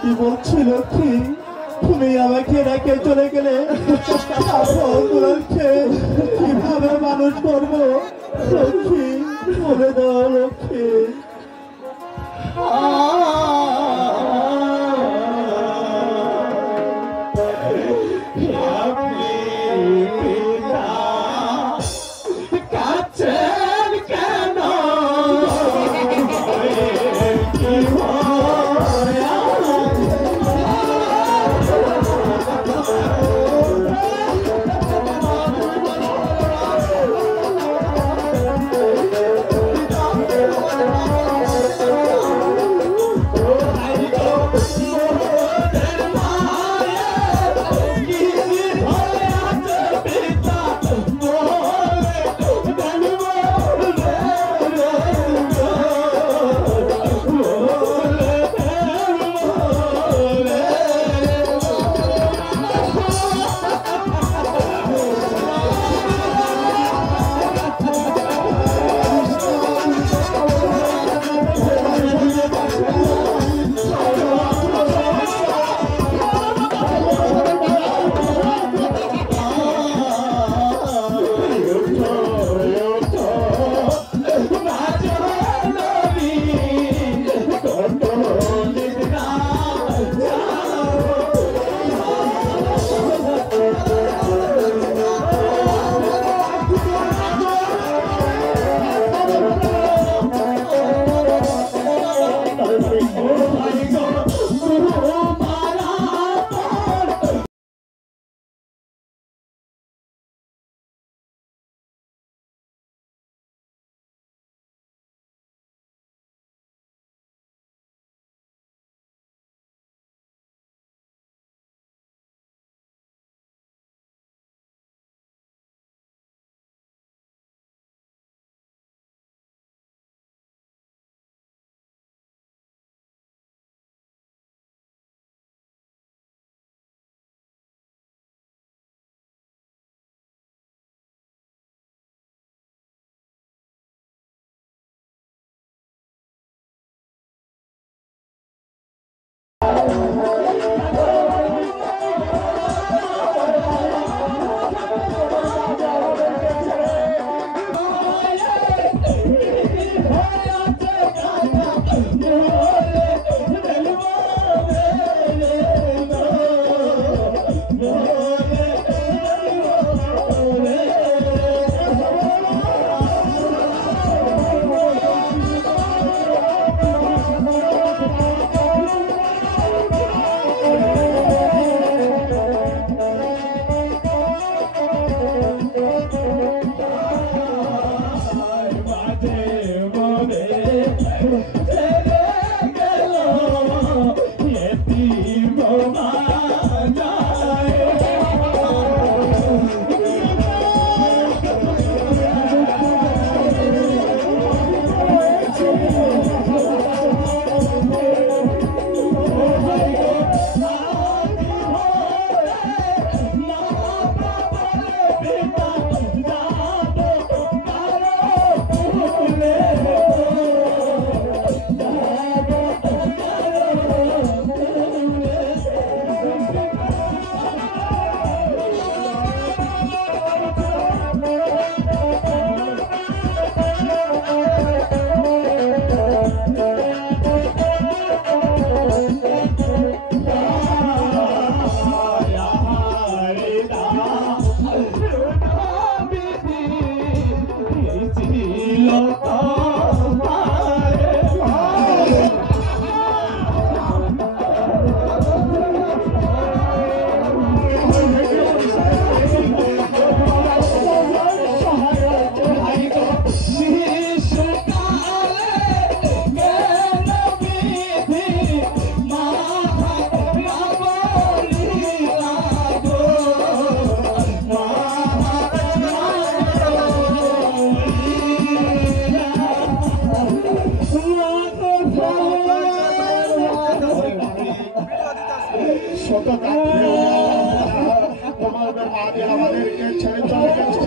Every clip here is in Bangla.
কি বলছিল কি তুমি আমাকে রেখে চলে গেলে কিভাবে মানুষ করবো লক্ষ্মী বলে দাও লক্ষ্মী তোমাদের মাঝে আমাদেরকে ছেড়ে চলে গেছে।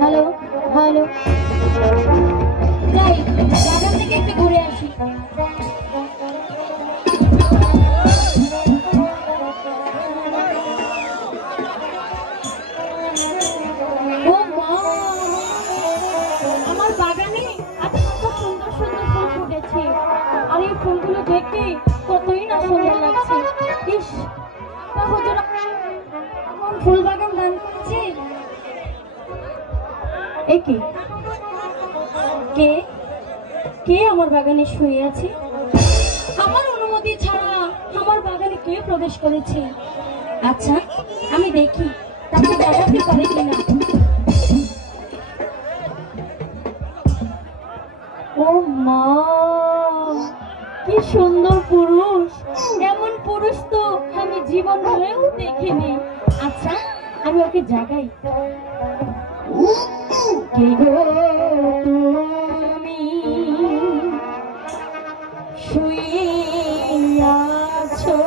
হ্যালো হ্যালো যাই বাগান থেকে একটু ঘুরে আসি। ও মা, আমার বাগানে এত সুন্দর সুন্দর ফুল ফুটেছে, আর এই ফুলগুলো দেখতে কতই না সুন্দর লাগছে। ইস, হুজুর আমার ফুল বাগান দান করেছে। কে কে কে আমার বাগানে শুয়ে আছে? আমার অনুমতি ছাড়া আমার বাগানে কে প্রবেশ করেছে? আচ্ছা, আমি দেখি তাকে জাগাতে পারে কিনা। ও মা, কি সুন্দর পুরুষ! এমন পুরুষ তো আমি জীবন হয়েও দেখিনি। আচ্ছা, আমি ওকে জাগাই। কে গো তুমি শুয়ে আছো?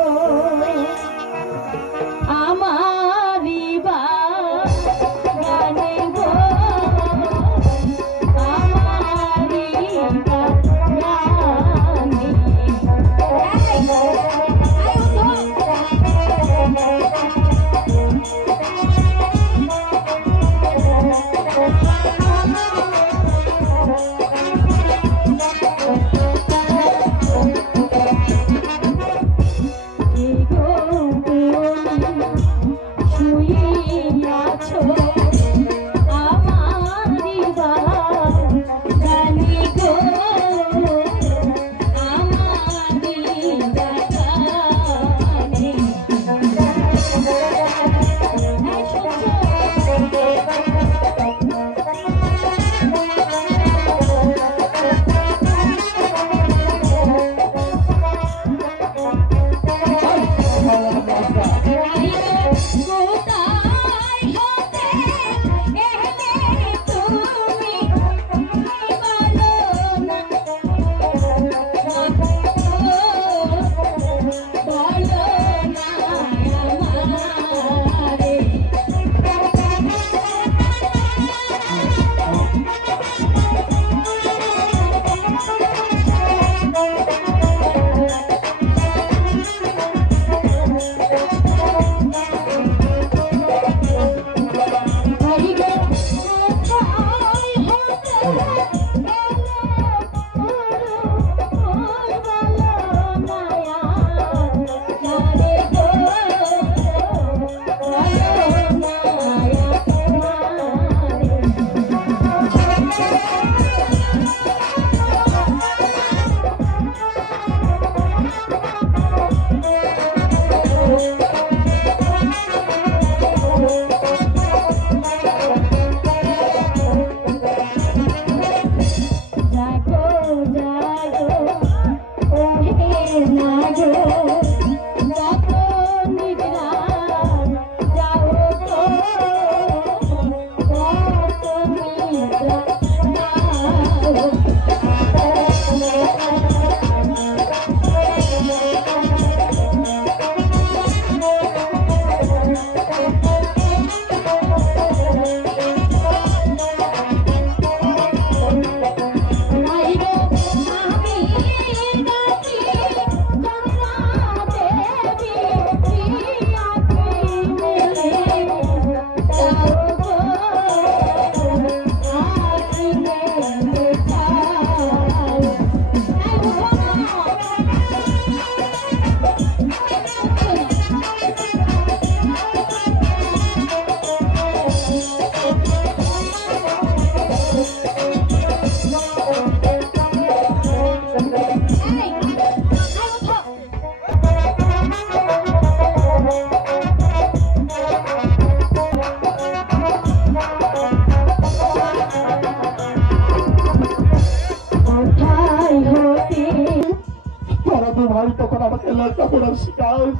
ভাই তখন আমাকে লেখাপড়া শিখাস,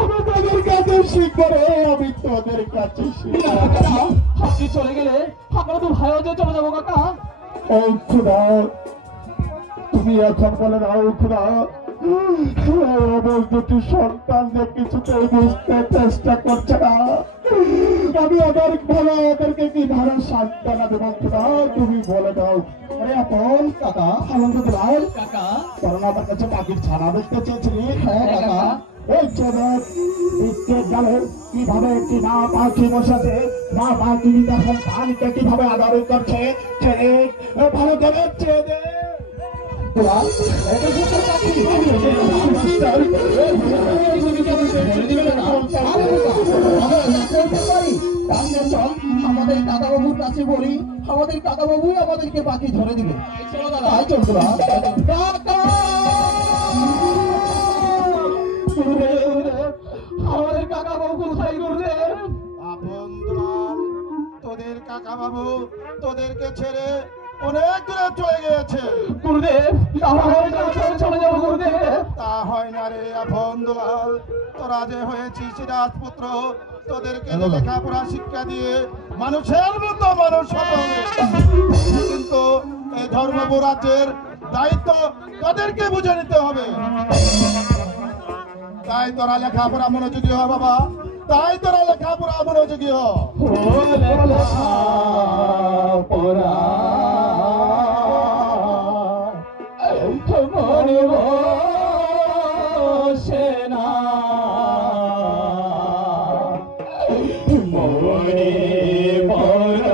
আমি তোদের কাছে শিখবো রে, আমি তোদের কাছে শিখবো। আপনি চলে গেলে আমরা তো ভাইও যে চলে যাবো কাকা। ও খুদা, তুমি এখন বলে দাও খুদা, আমার দুটি সন্তান যে কিছুতেই বুঝতে চেষ্টা করছে না, আমি ওদের ভালো ওদেরকে কিভাবে সান্ত্বনা দেবো খুদা, তুমি বলে দাও। আরে আপন কাকা, আনন্দ দুলাল কাকা, কারণ আমার কাছে পাখির ছানা দেখতে চেয়েছিলি। হ্যাঁ কাকা। এই জগৎ বিদ্যুৎ জালে কিভাবে একটি মা পাখি বসেছে, মা পাখি তার সন্তানকে কিভাবে আদর করছে, ছেড়ে ভালো করে চেয়ে দে। আমাদের কাকা বাবুর কাছে বলি, আমাদের কাকা বাবুই আমাদেরকে পাখি ধরে দিবে। চলো দাদা, চল তোরা। আমাদের কাকা বাবু কোথায় করবে? তোদের কাকা বাবু তোদেরকে ছেড়ে অনেক দূরে চলে গিয়েছে। গুরুদেব, চলে যাবো গুরুদেব। তা হয় না রে আপন দুলাল, তোরা যে হয়েছিস রাজপুত্র, তোদেরকে যে লেখাপড়া শিক্ষা দিয়ে মানুষের মতো মানুষ হতে হবে, কিন্তু এই ধর্মপুর রাজ্যের দায়িত্ব তোদেরকে বুঝে নিতে হবে। তাই তোরা লেখাপড়া মনোযোগী হ বাবা, তাই তোরা লেখাপড়া মনোযোগী হ। মনে বসে না, মনে বড়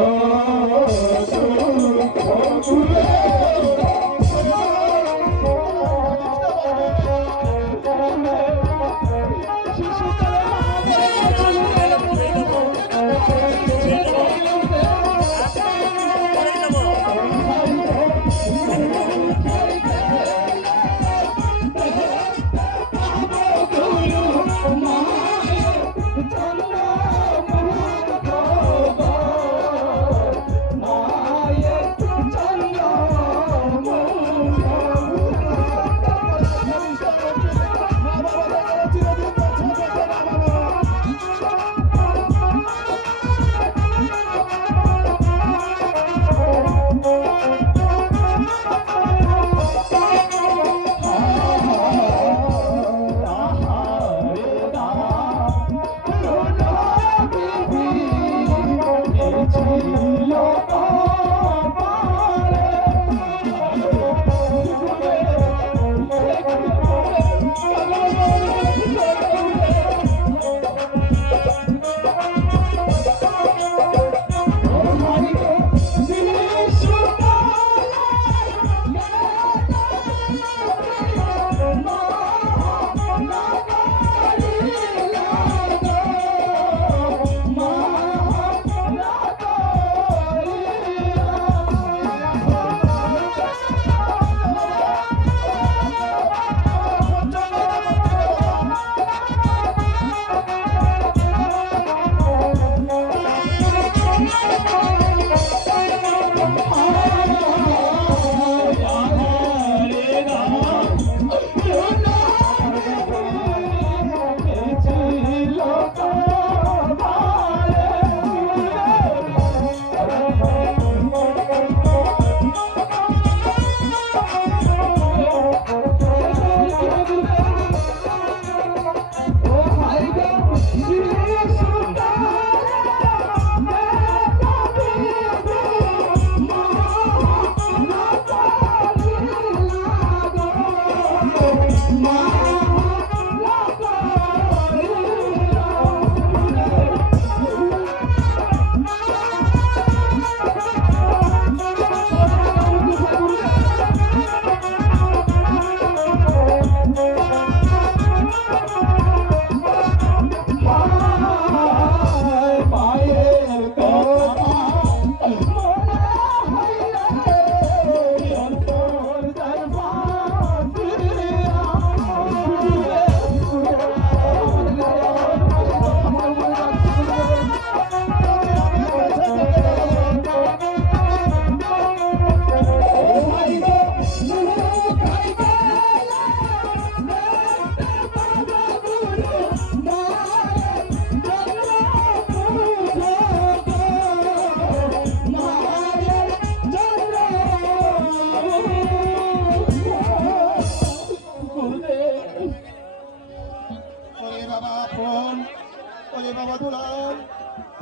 আরে বাবা দুলাল,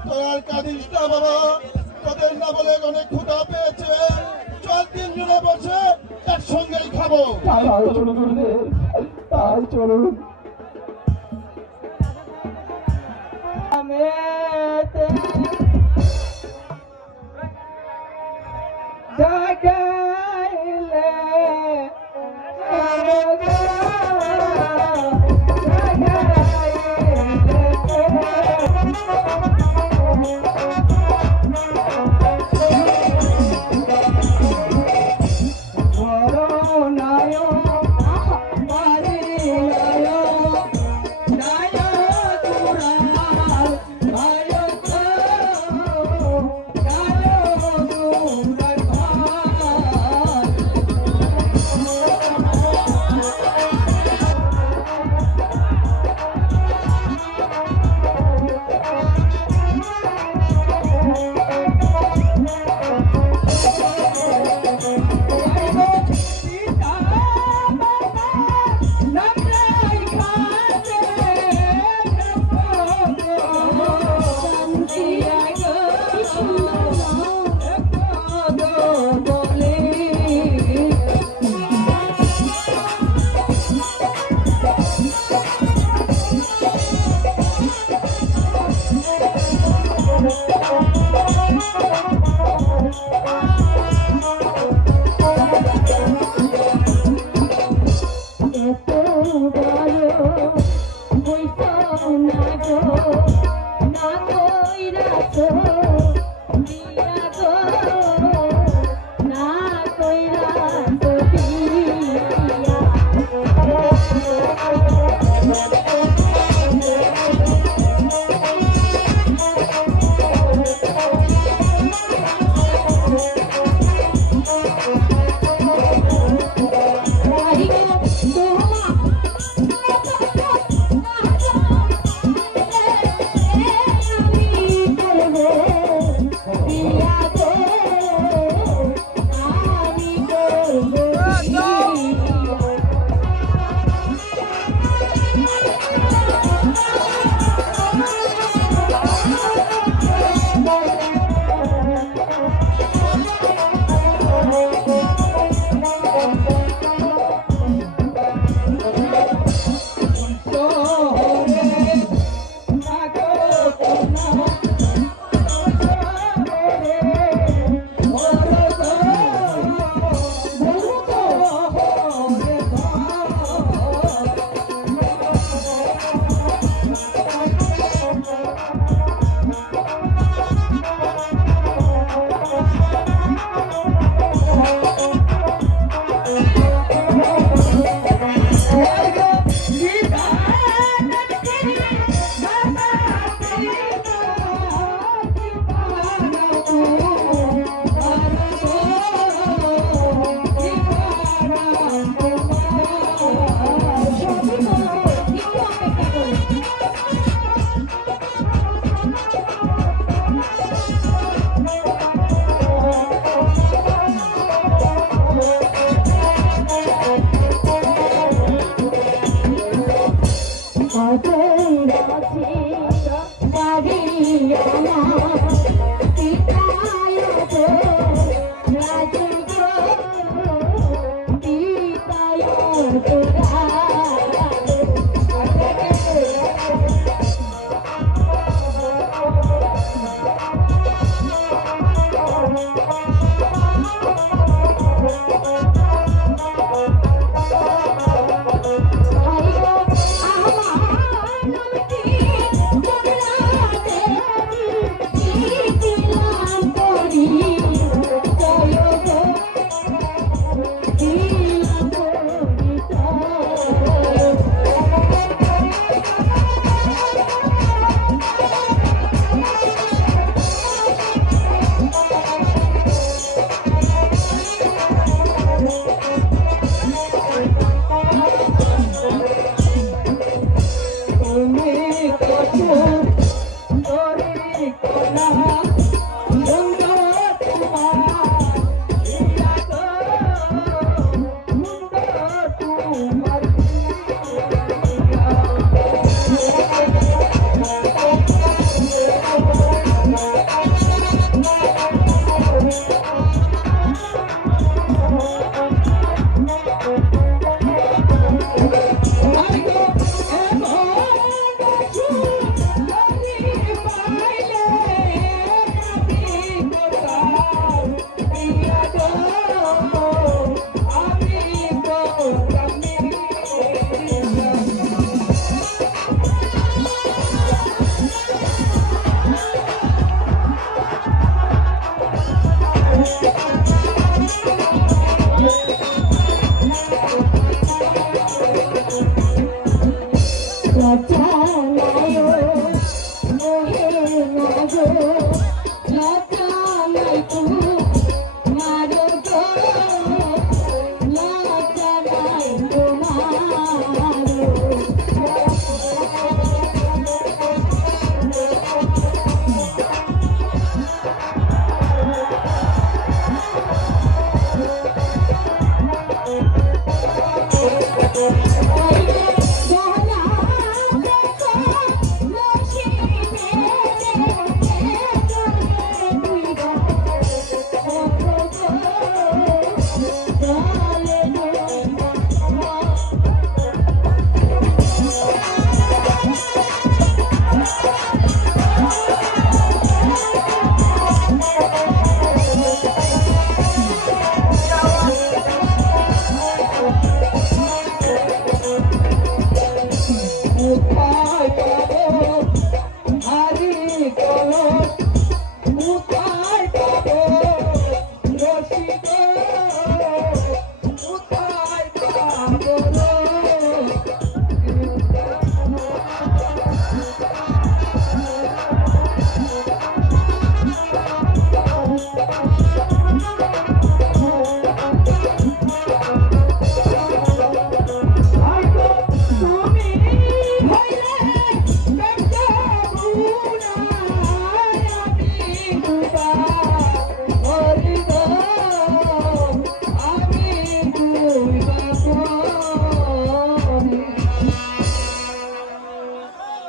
তোর আর কাঁদিস না বাবা, তোদের না বলে অনেক ক্ষুধা পেয়েছে, চল তিনজনে বসে একসঙ্গেই খাবো। তাই চলুন গুরুদেব, তাই চলুন।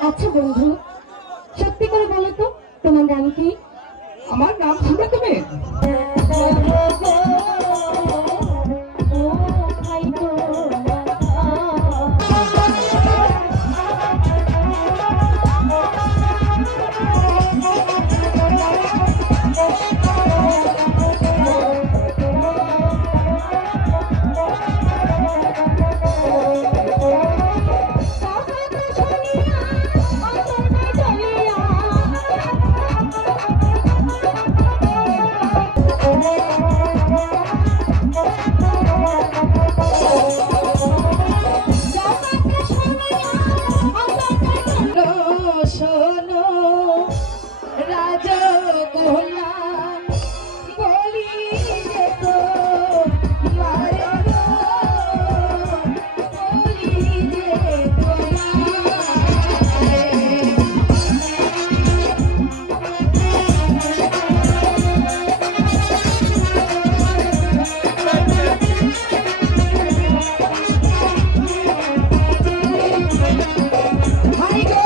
আচ্ছা বন্ধু, সত্যি করে বলো তো তোমার নাম কি? আমার নাম শুনে তুমি ও ভাই তো শোনো রাজা গোলা বলি যে তো মারে গো বলি যে হাই গো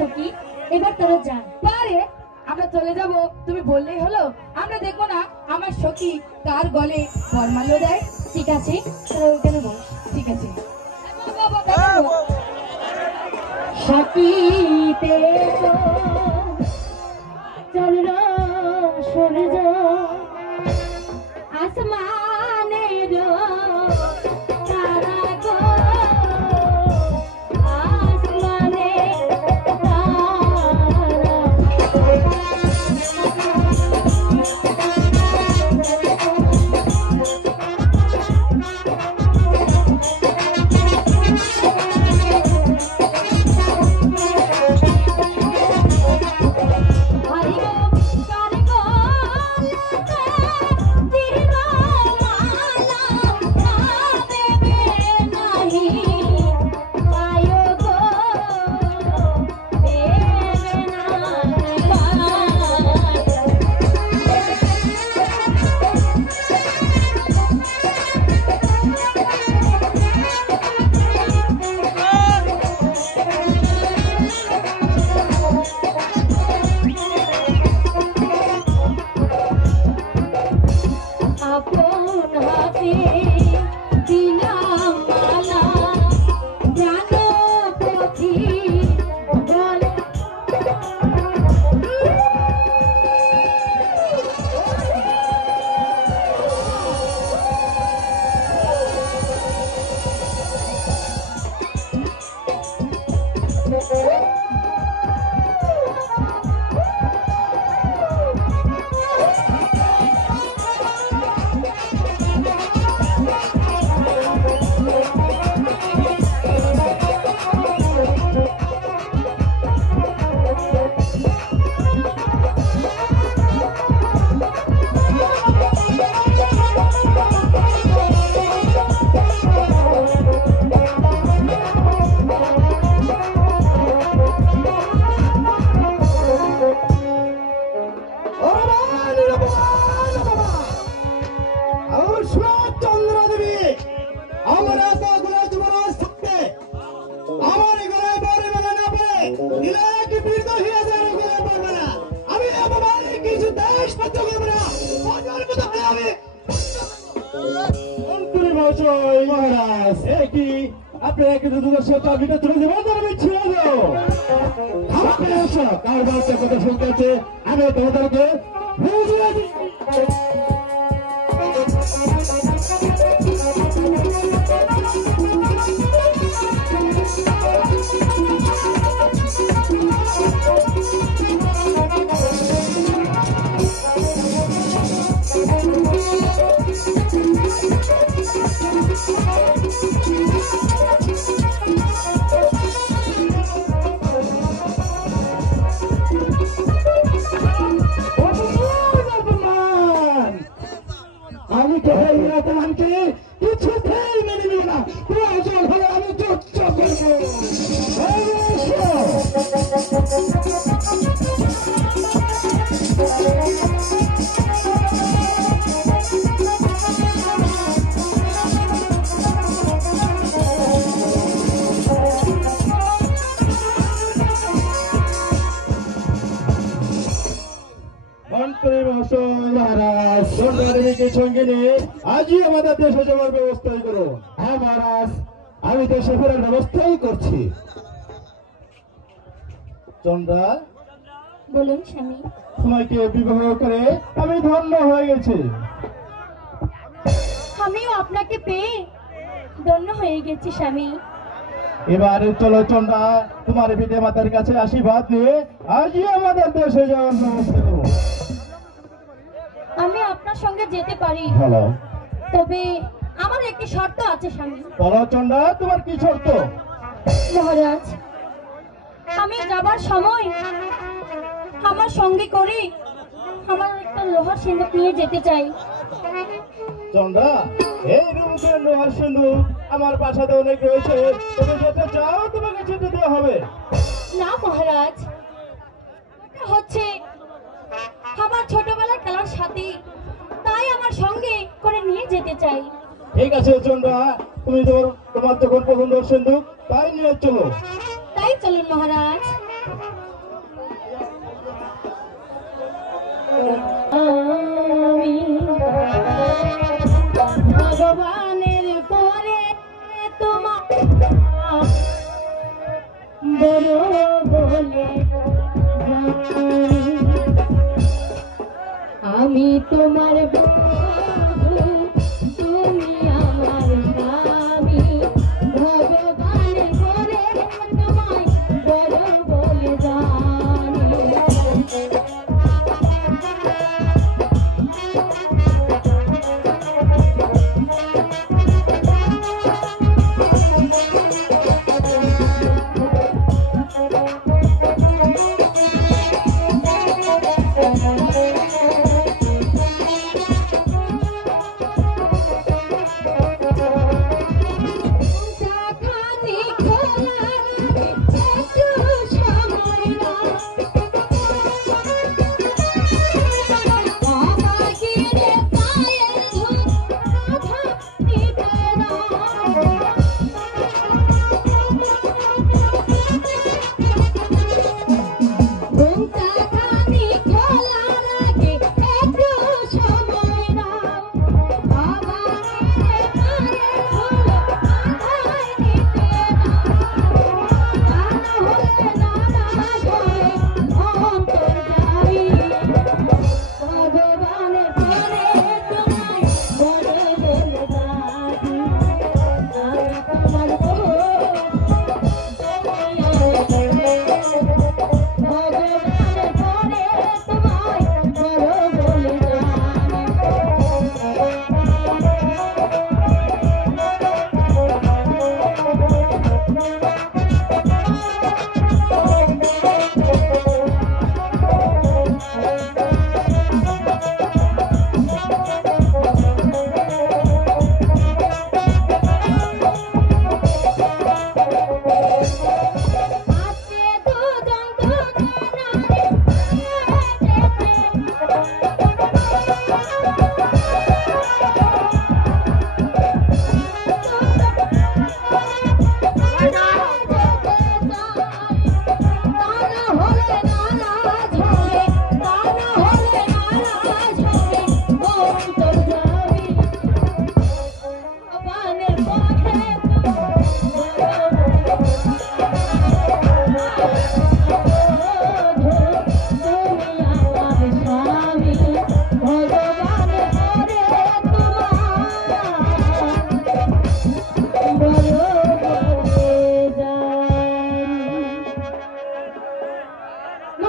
সখী, এবার তোরা যা। পারে আমরা চলে যাব, তুমি বললেই হলো। আমরা দেখবো না আমার সখী কার গলে বরমাল্য দেয়। ঠিক আছে, তোরা ওইখানে বস। ঠিক আছে। সখীতে তো চন্দ্র সূর্য আসমানের তারা গো, আসমানের তারা মহারাজ কি আপনি একটু চাবিটা তুলে দেবেন আমি ছেড়ে দেবো কার কথা শুনতে আছে আমি তোমাদেরকে আমি তোমাকে কিছুতেই মেনে নিব না প্রয়োজন হলে আমি যুদ্ধ করবো মহারাজ দেবীকে সঙ্গে নিয়ে আজই আমাদের দেশে যাওয়ার ব্যবস্থাই করো। হ্যাঁ মহারাজ, আমি দেশে ফেরার ব্যবস্থাই করছি। চন্দ্রা, বলুন স্বামী। তোমাকে বিবাহ করে আমি ধন্য হয়ে গেছি। আমিও আপনাকে পেয়ে ধন্য হয়ে গেছি স্বামী। এবারে চলো চন্দ্রা, তোমার পিতা মাতার কাছে আশীর্বাদ নিয়ে আজই আমাদের দেশে যাওয়ার ব্যবস্থা করো। আমি আপনার সঙ্গে যেতে পারি, ভালো, তবে আমার একটি শর্ত আছে স্বামী। বলো চন্দ্রা, তোমার কি শর্ত? মহারাজ, আমি যাবার সময় আমার সঙ্গে করে আমার একটা লোহার সিন্ধুক নিয়ে যেতে চাই। চন্দ্রা, এই রূপের লোহার সিন্ধুক আমার বাসাতে অনেক রয়েছে, তুমি যেতে চাও তোমাকে যেতে দেওয়া হবে। না মহারাজ, ওটা হচ্ছে আমার ছোটবেলার খেলার সাথী, তাই আমার সঙ্গে করে নিয়ে যেতে চাই। ঠিক আছে চন্দ্রা, তুমি তোমার যখন পছন্দ সিন্ধুক তাই নিয়ে চলো। তাই চলুন মহারাজ। আমি ভগবানের পরে তোমার বড় বলে জানি। আমি তোমার বন্ধু, তুমি আমার স্বামী। ভগবানের পরে তোমায় বড় বলে জানি।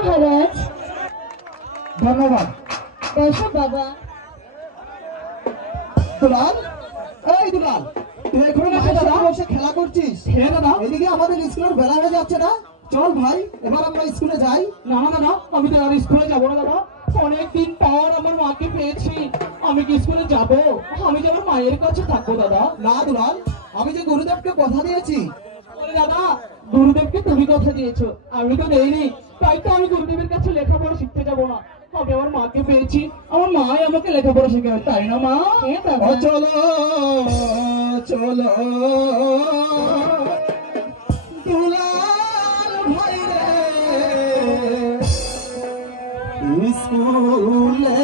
মহারাজ। ধন্যবাদ। বসো বাবা। দুলাল, এই দুলাল, তুই এখনো মায়ের সাথে বসে খেলা করছিস? হ্যাঁ দাদা। এদিকে আমাদের স্কুলের বেলা হয়ে যাচ্ছে না? চল ভাই, এবার আমরা স্কুলে যাই। না না দাদা, আমি তো আর স্কুলে যাবো না দাদা। অনেকদিন পর আমার মাকে পেয়েছি, আমি কি স্কুলে যাব? আমি যে আমার মায়ের কাছে থাকবো দাদা। না দুলাল, আমি যে গুরুদেবকে কথা দিয়েছি। আরে দাদা, গুরুদেবকে তুমি কথা দিয়েছো, আমি তো দেইনি। তাই তো আমি গুরুদেবের কাছে লেখাপড়া শিখতে যাব না। আমি আমার মাকে পেয়েছি, আমার মাই আমাকে লেখাপড়া শেখাবে, তাই না মা? হ্যাঁ বাবা। ও চলো চলো দুলাল ভাই রে, স্কুলে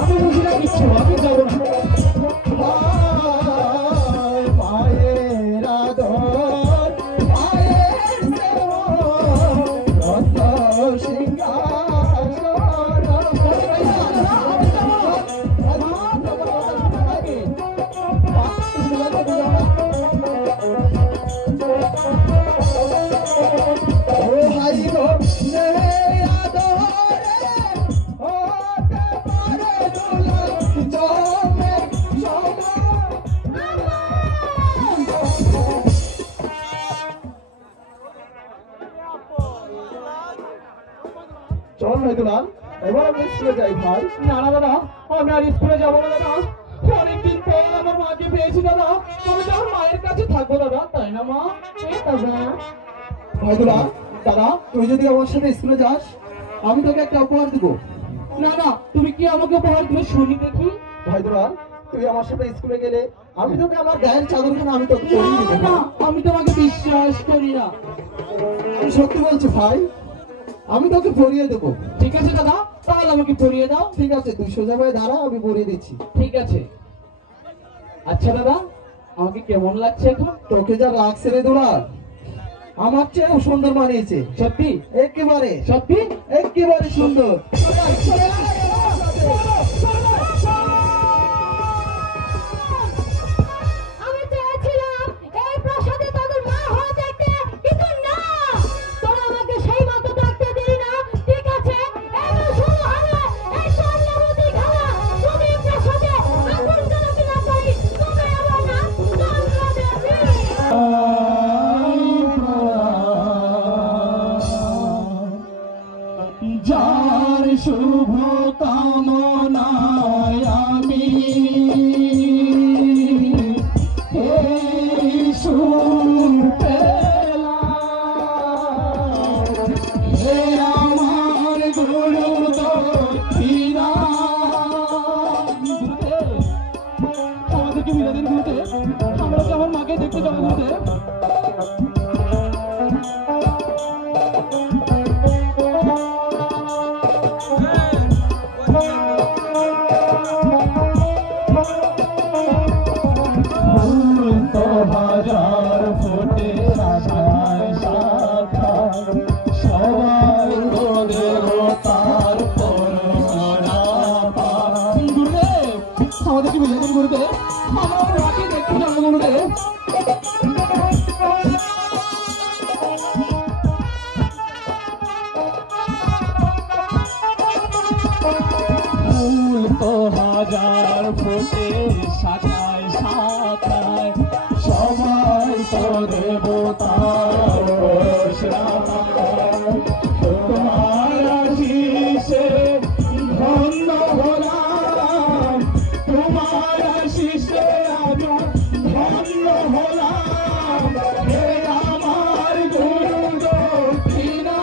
আমি বুঝি না কিচ্ছু, আমি যাবো না। চল ভাই দুলাল, এবার আমরা স্কুলে যাই ভাই। না না দাদা, আমি আর স্কুলে যাবো না দাদা। অনেকদিন পর আমার মাকে পেয়েছি দাদা, আমি তো আমার মায়ের কাছে থাকবো দাদা, তাই না মা? হ্যাঁ বাবা। ভাই দুলাল, দাদা তুই যদি আমার সাথে স্কুলে যাস, আমি তোকে একটা উপহার দেবো। না না, তুমি কি আমাকে উপহার দিবে শুনি দেখি? ভাই দুলাল, তুই আমার সাথে স্কুলে গেলে আমি তোকে আমার গায়ের চাদরখানা আমি তোকে পরিয়ে না, দেবো। না, আমি তোমাকে বিশ্বাস করি না। আমি সত্যি বলছি ভাই, আমি তোকে পরিয়ে দেবো। ঠিক আছে দাদা, তাহলে আমাকে পরিয়ে দাও। ঠিক আছে, তুই সোজা ভাবে দাঁড়া, আমি পরিয়ে দিচ্ছি। ঠিক আছে। আচ্ছা দাদা, আমাকে কেমন লাগছে এখন? তোকে যা লাগছে রে দুলাল, আমার চেয়েও সুন্দর মানিয়েছে। সত্যি? একেবারে সত্যি? একেবারে সুন্দর। আমি চেয়েছিলাম এই প্রাসাদে তোদের মা হয়ে দেখতে, সুর পেলাম হে আমার গুরু দক্ষিণা। আমাদেরকে বিদায় দিন গুরুদেব, আমরা কি আমার মাকে দেখতে যাবো গুরুদেব? হাজার ফুটে আশায় শাখায় সবাই দেবতার করুণা পায়। গুরুদেব আমাদেরকে বিদায় দিন গুরুদেব, আমরা আমার মাকে দেখতে যাবো গুরুদেব। ফুল তো হাজার ফুটে শাখায় শাখায় সবাই তো দেবতার তোমার আশিসে ধন্য হলাম, তোমার আশিসে আজ ধন্য হলাম হে আমার গুরু দক্ষিণা।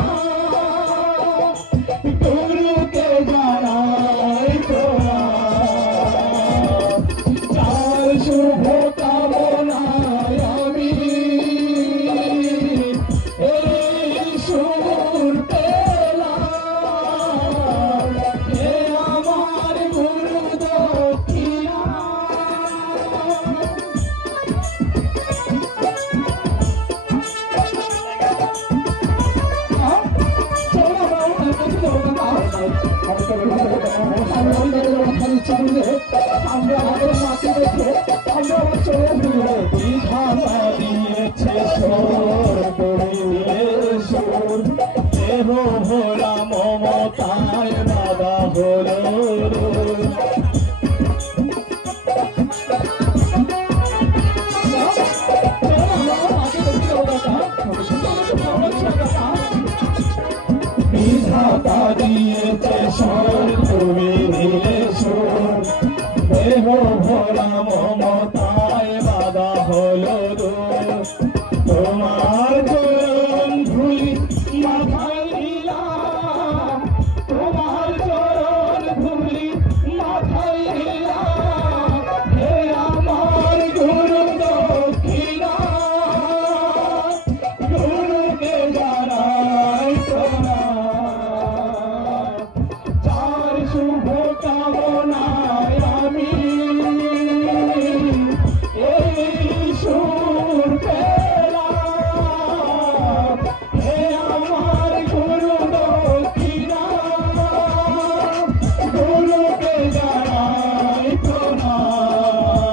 গুরুকে জানাই প্রণাম, যার শুভ কামনায় আমি এই সুর পেলাম হে আমার গুরু দক্ষিণা। আমরা আমাদের মাকে দেখে আমরা আমার চলে ফিরবো। বিধাতা দিয়েছে সোর করিলে সোর, দেহ ভোলা মমতায় বাবা হলো রোল। বিধাতা দিয়েছে সোর তুমি নিলে সোর, দেহ ভোলা মমতায় বাধা হলো দোষ। তোমার চরণ ধুলি মাথায় নিলাম, তোমার চরণ ধুলি মাথায় নিলাম হে আমার গুরু দক্ষিণা। গুরুকে জানাই প্রণাম, যার শুভ কামনায় আমি এই সুর পেলাম হে আমার গুরু দক্ষিণা। গুরুকে জানাই প্রণাম,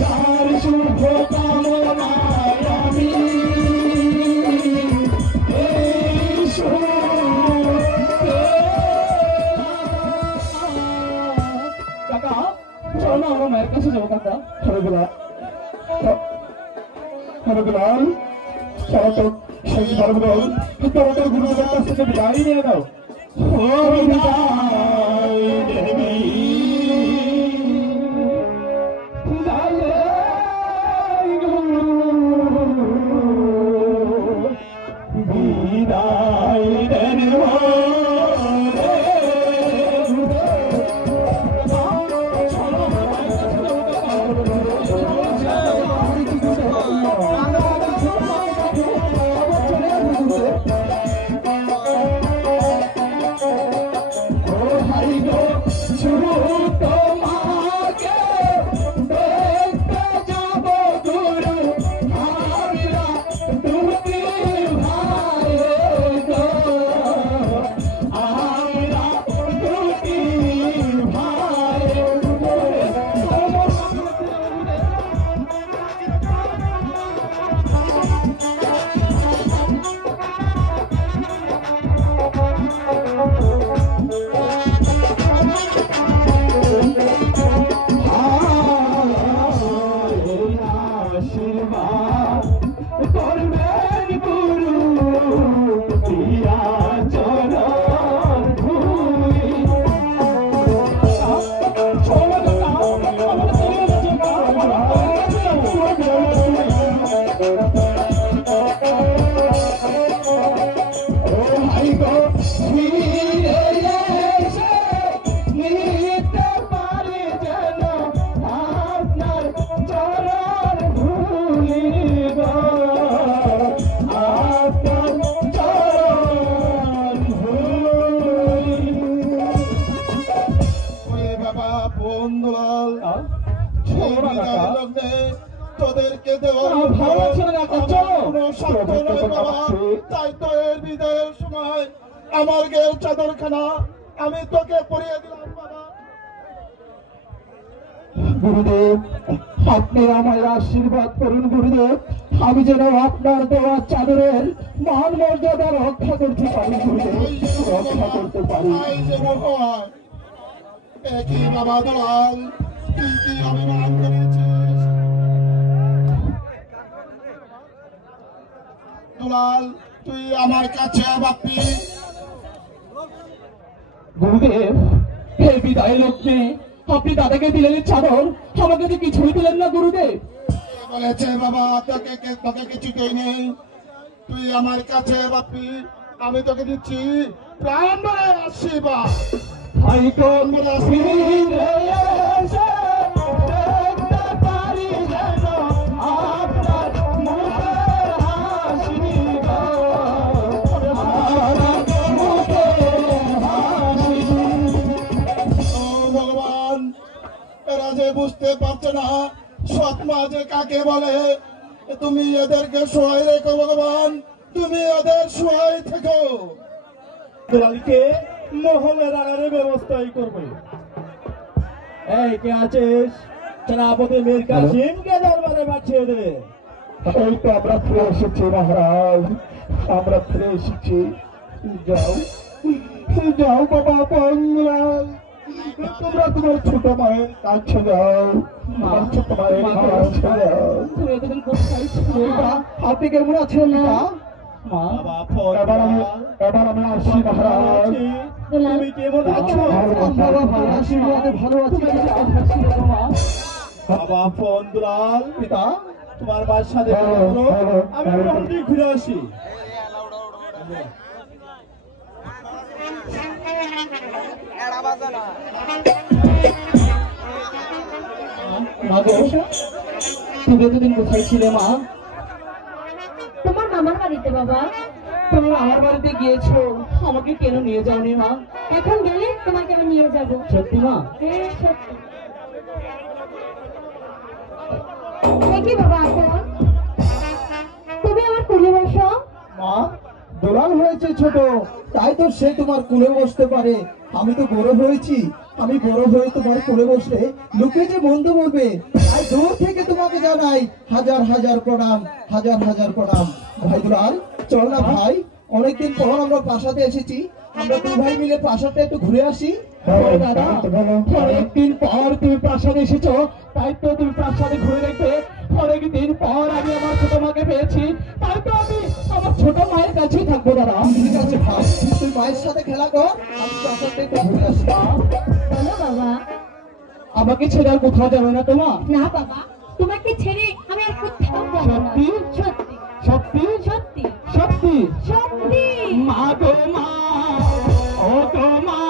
যার শুভ কামনায় আমি এই সুর কাকা। চলো আমরা মায়ের কাছে যাবো কাকা। হরগুলাল হরগুলাল চলো সেই হরগুলাল তোমাদের গুরুদেবের কাছ থেকে বিদায় নিয়ে দাও। ও বিদায় দেবী, বিদায় গুরু, বিদায় দেব রে। চলো মায়ের কাছে ভালো লাগছে না ডাক্তার, চলো। কোনো শব্দ নয় বাবা, তাই তো এর বিদায়ের সময় আমার গের চাদরখানা আমি তোকে পরিয়ে দিলাম বাবা। গুরুদেব, আপনি আমায় আশীর্বাদ করুন গুরুদেব, আমি যেন আপনার দেওয়া চাদরের মান মর্যাদা রক্ষা করতে পারি গুরুদেব, রক্ষা করতে পারি। তাই যেন হয়। একই বাবা দুলাল, তুই কি অভিমান করেছিস? দুলাল, তুই আমার কাছে বাপি। গুরুদেব, হে বিদায় লক্ষ্মী, আপনি দাদাকে দিলেন চাদর, আমাকে তো কিছুই দিলেন না গুরুদেব। কে বলেছে বাবা তোকে কিছুতেই নেই? তুই আমার কাছে বাপি, আমি তোকে দিচ্ছি প্রাণ ভরে আশীর্বাদ। ভাই কোন ফিরে এসে দেখতে পারি যেন আপনার মুখের হাসি গো, আপনার মুখের হাসি। ও ভগবান, এরা যে বুঝতে পারছে না সৎ মা যে কাকে বলে, তুমি এদেরকে সহায় রেখো ভগবান, তুমি এদের সহায় থেকো। দুলালকে মহলের আগারে ব্যবস্থাই করবে। এই কে আছিস? সেনাপতি মীর কাসিমকে দরবারে পাঠিয়ে দে। এই তো আমরা ফিরে এসেছি মহারাজ, আমরা ফিরে এসেছি। যাও যাও বাবা বঙ্গলাল, তোমরা তোমার ছোট মায়ের কাছে যাও, আমার ছোট মায়ের কাছে যাও। আপনি কেমন আছেন মা? বাবা ফোন এবার আমি আসছি মহারাজ। তুমি কেমন আছো? আশীর্বাদে ভালো আছি মা। বাবা ফোন দুলাল, পিতা, তোমার মার সাথে কথা বলো, আমি এখন ঘুরে আসি। মা গো, তুমি এতদিন কোথায় ছিলে মা? তোমার মামার বাড়িতে বাবা। তুমি আমার বাড়িতে গিয়েছো, আমাকে কেন নিয়ে যাওনি মা? এখন গেলে তোমাকে আমি নিয়ে যাবো। সত্যি মা? হ্যাঁ, সত্যি। কি বাবা আপন, তুমি আমার কুলে বসো। মা, দোলাল হয়েছে ছোট, তাই তো সে তোমার কোলে বসতে পারে। আমি তো বড় হয়েছি, আমি বড় হয়ে তোমার কোলে বসলে লোকে যে মন্দ বলবে, তাই দূর থেকে তোমাকে জানাই হাজার হাজার প্রণাম, হাজার হাজার প্রণাম। ভাই দুলাল, চল না ভাই, অনেকদিন পর আমরা প্রাসাদে এসেছি, আমরা দু ভাই মিলে প্রাসাদটা একটু ঘুরে আসি। দাদা, অনেকদিন পর তুমি প্রাসাদে এসেছো, তাই তো তুমি প্রাসাদে ঘুরে দেখবে। অনেকদিন পর আমি আমার ছোট মাকে পেয়েছি, তাই তো আমি আমার ছোট মায়ের কাছেই থাকবো দাদা। ঠিক আছে ভাই, তুই মায়ের সাথে খেলা কর, আমি প্রাসাদটা একটু ঘুরে আসি। বলো বাবা। আমাকে ছেড়ে আর কোথাও যাবে না তোমা? না বাবা, তোমাকে ছেড়ে আমি আর কোথাও যাবো না। সত্যি? সত্যি সত্যি? সত্যি সত্যি? সত্যি। মা গো মা, ও গো মা,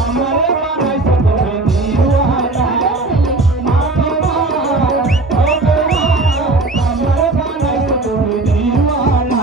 আমারে বানাইছো তুমি দিওয়ানা। মা গো মা, ও গো মা, আমারে বানাইছো তুমি দিওয়ানা।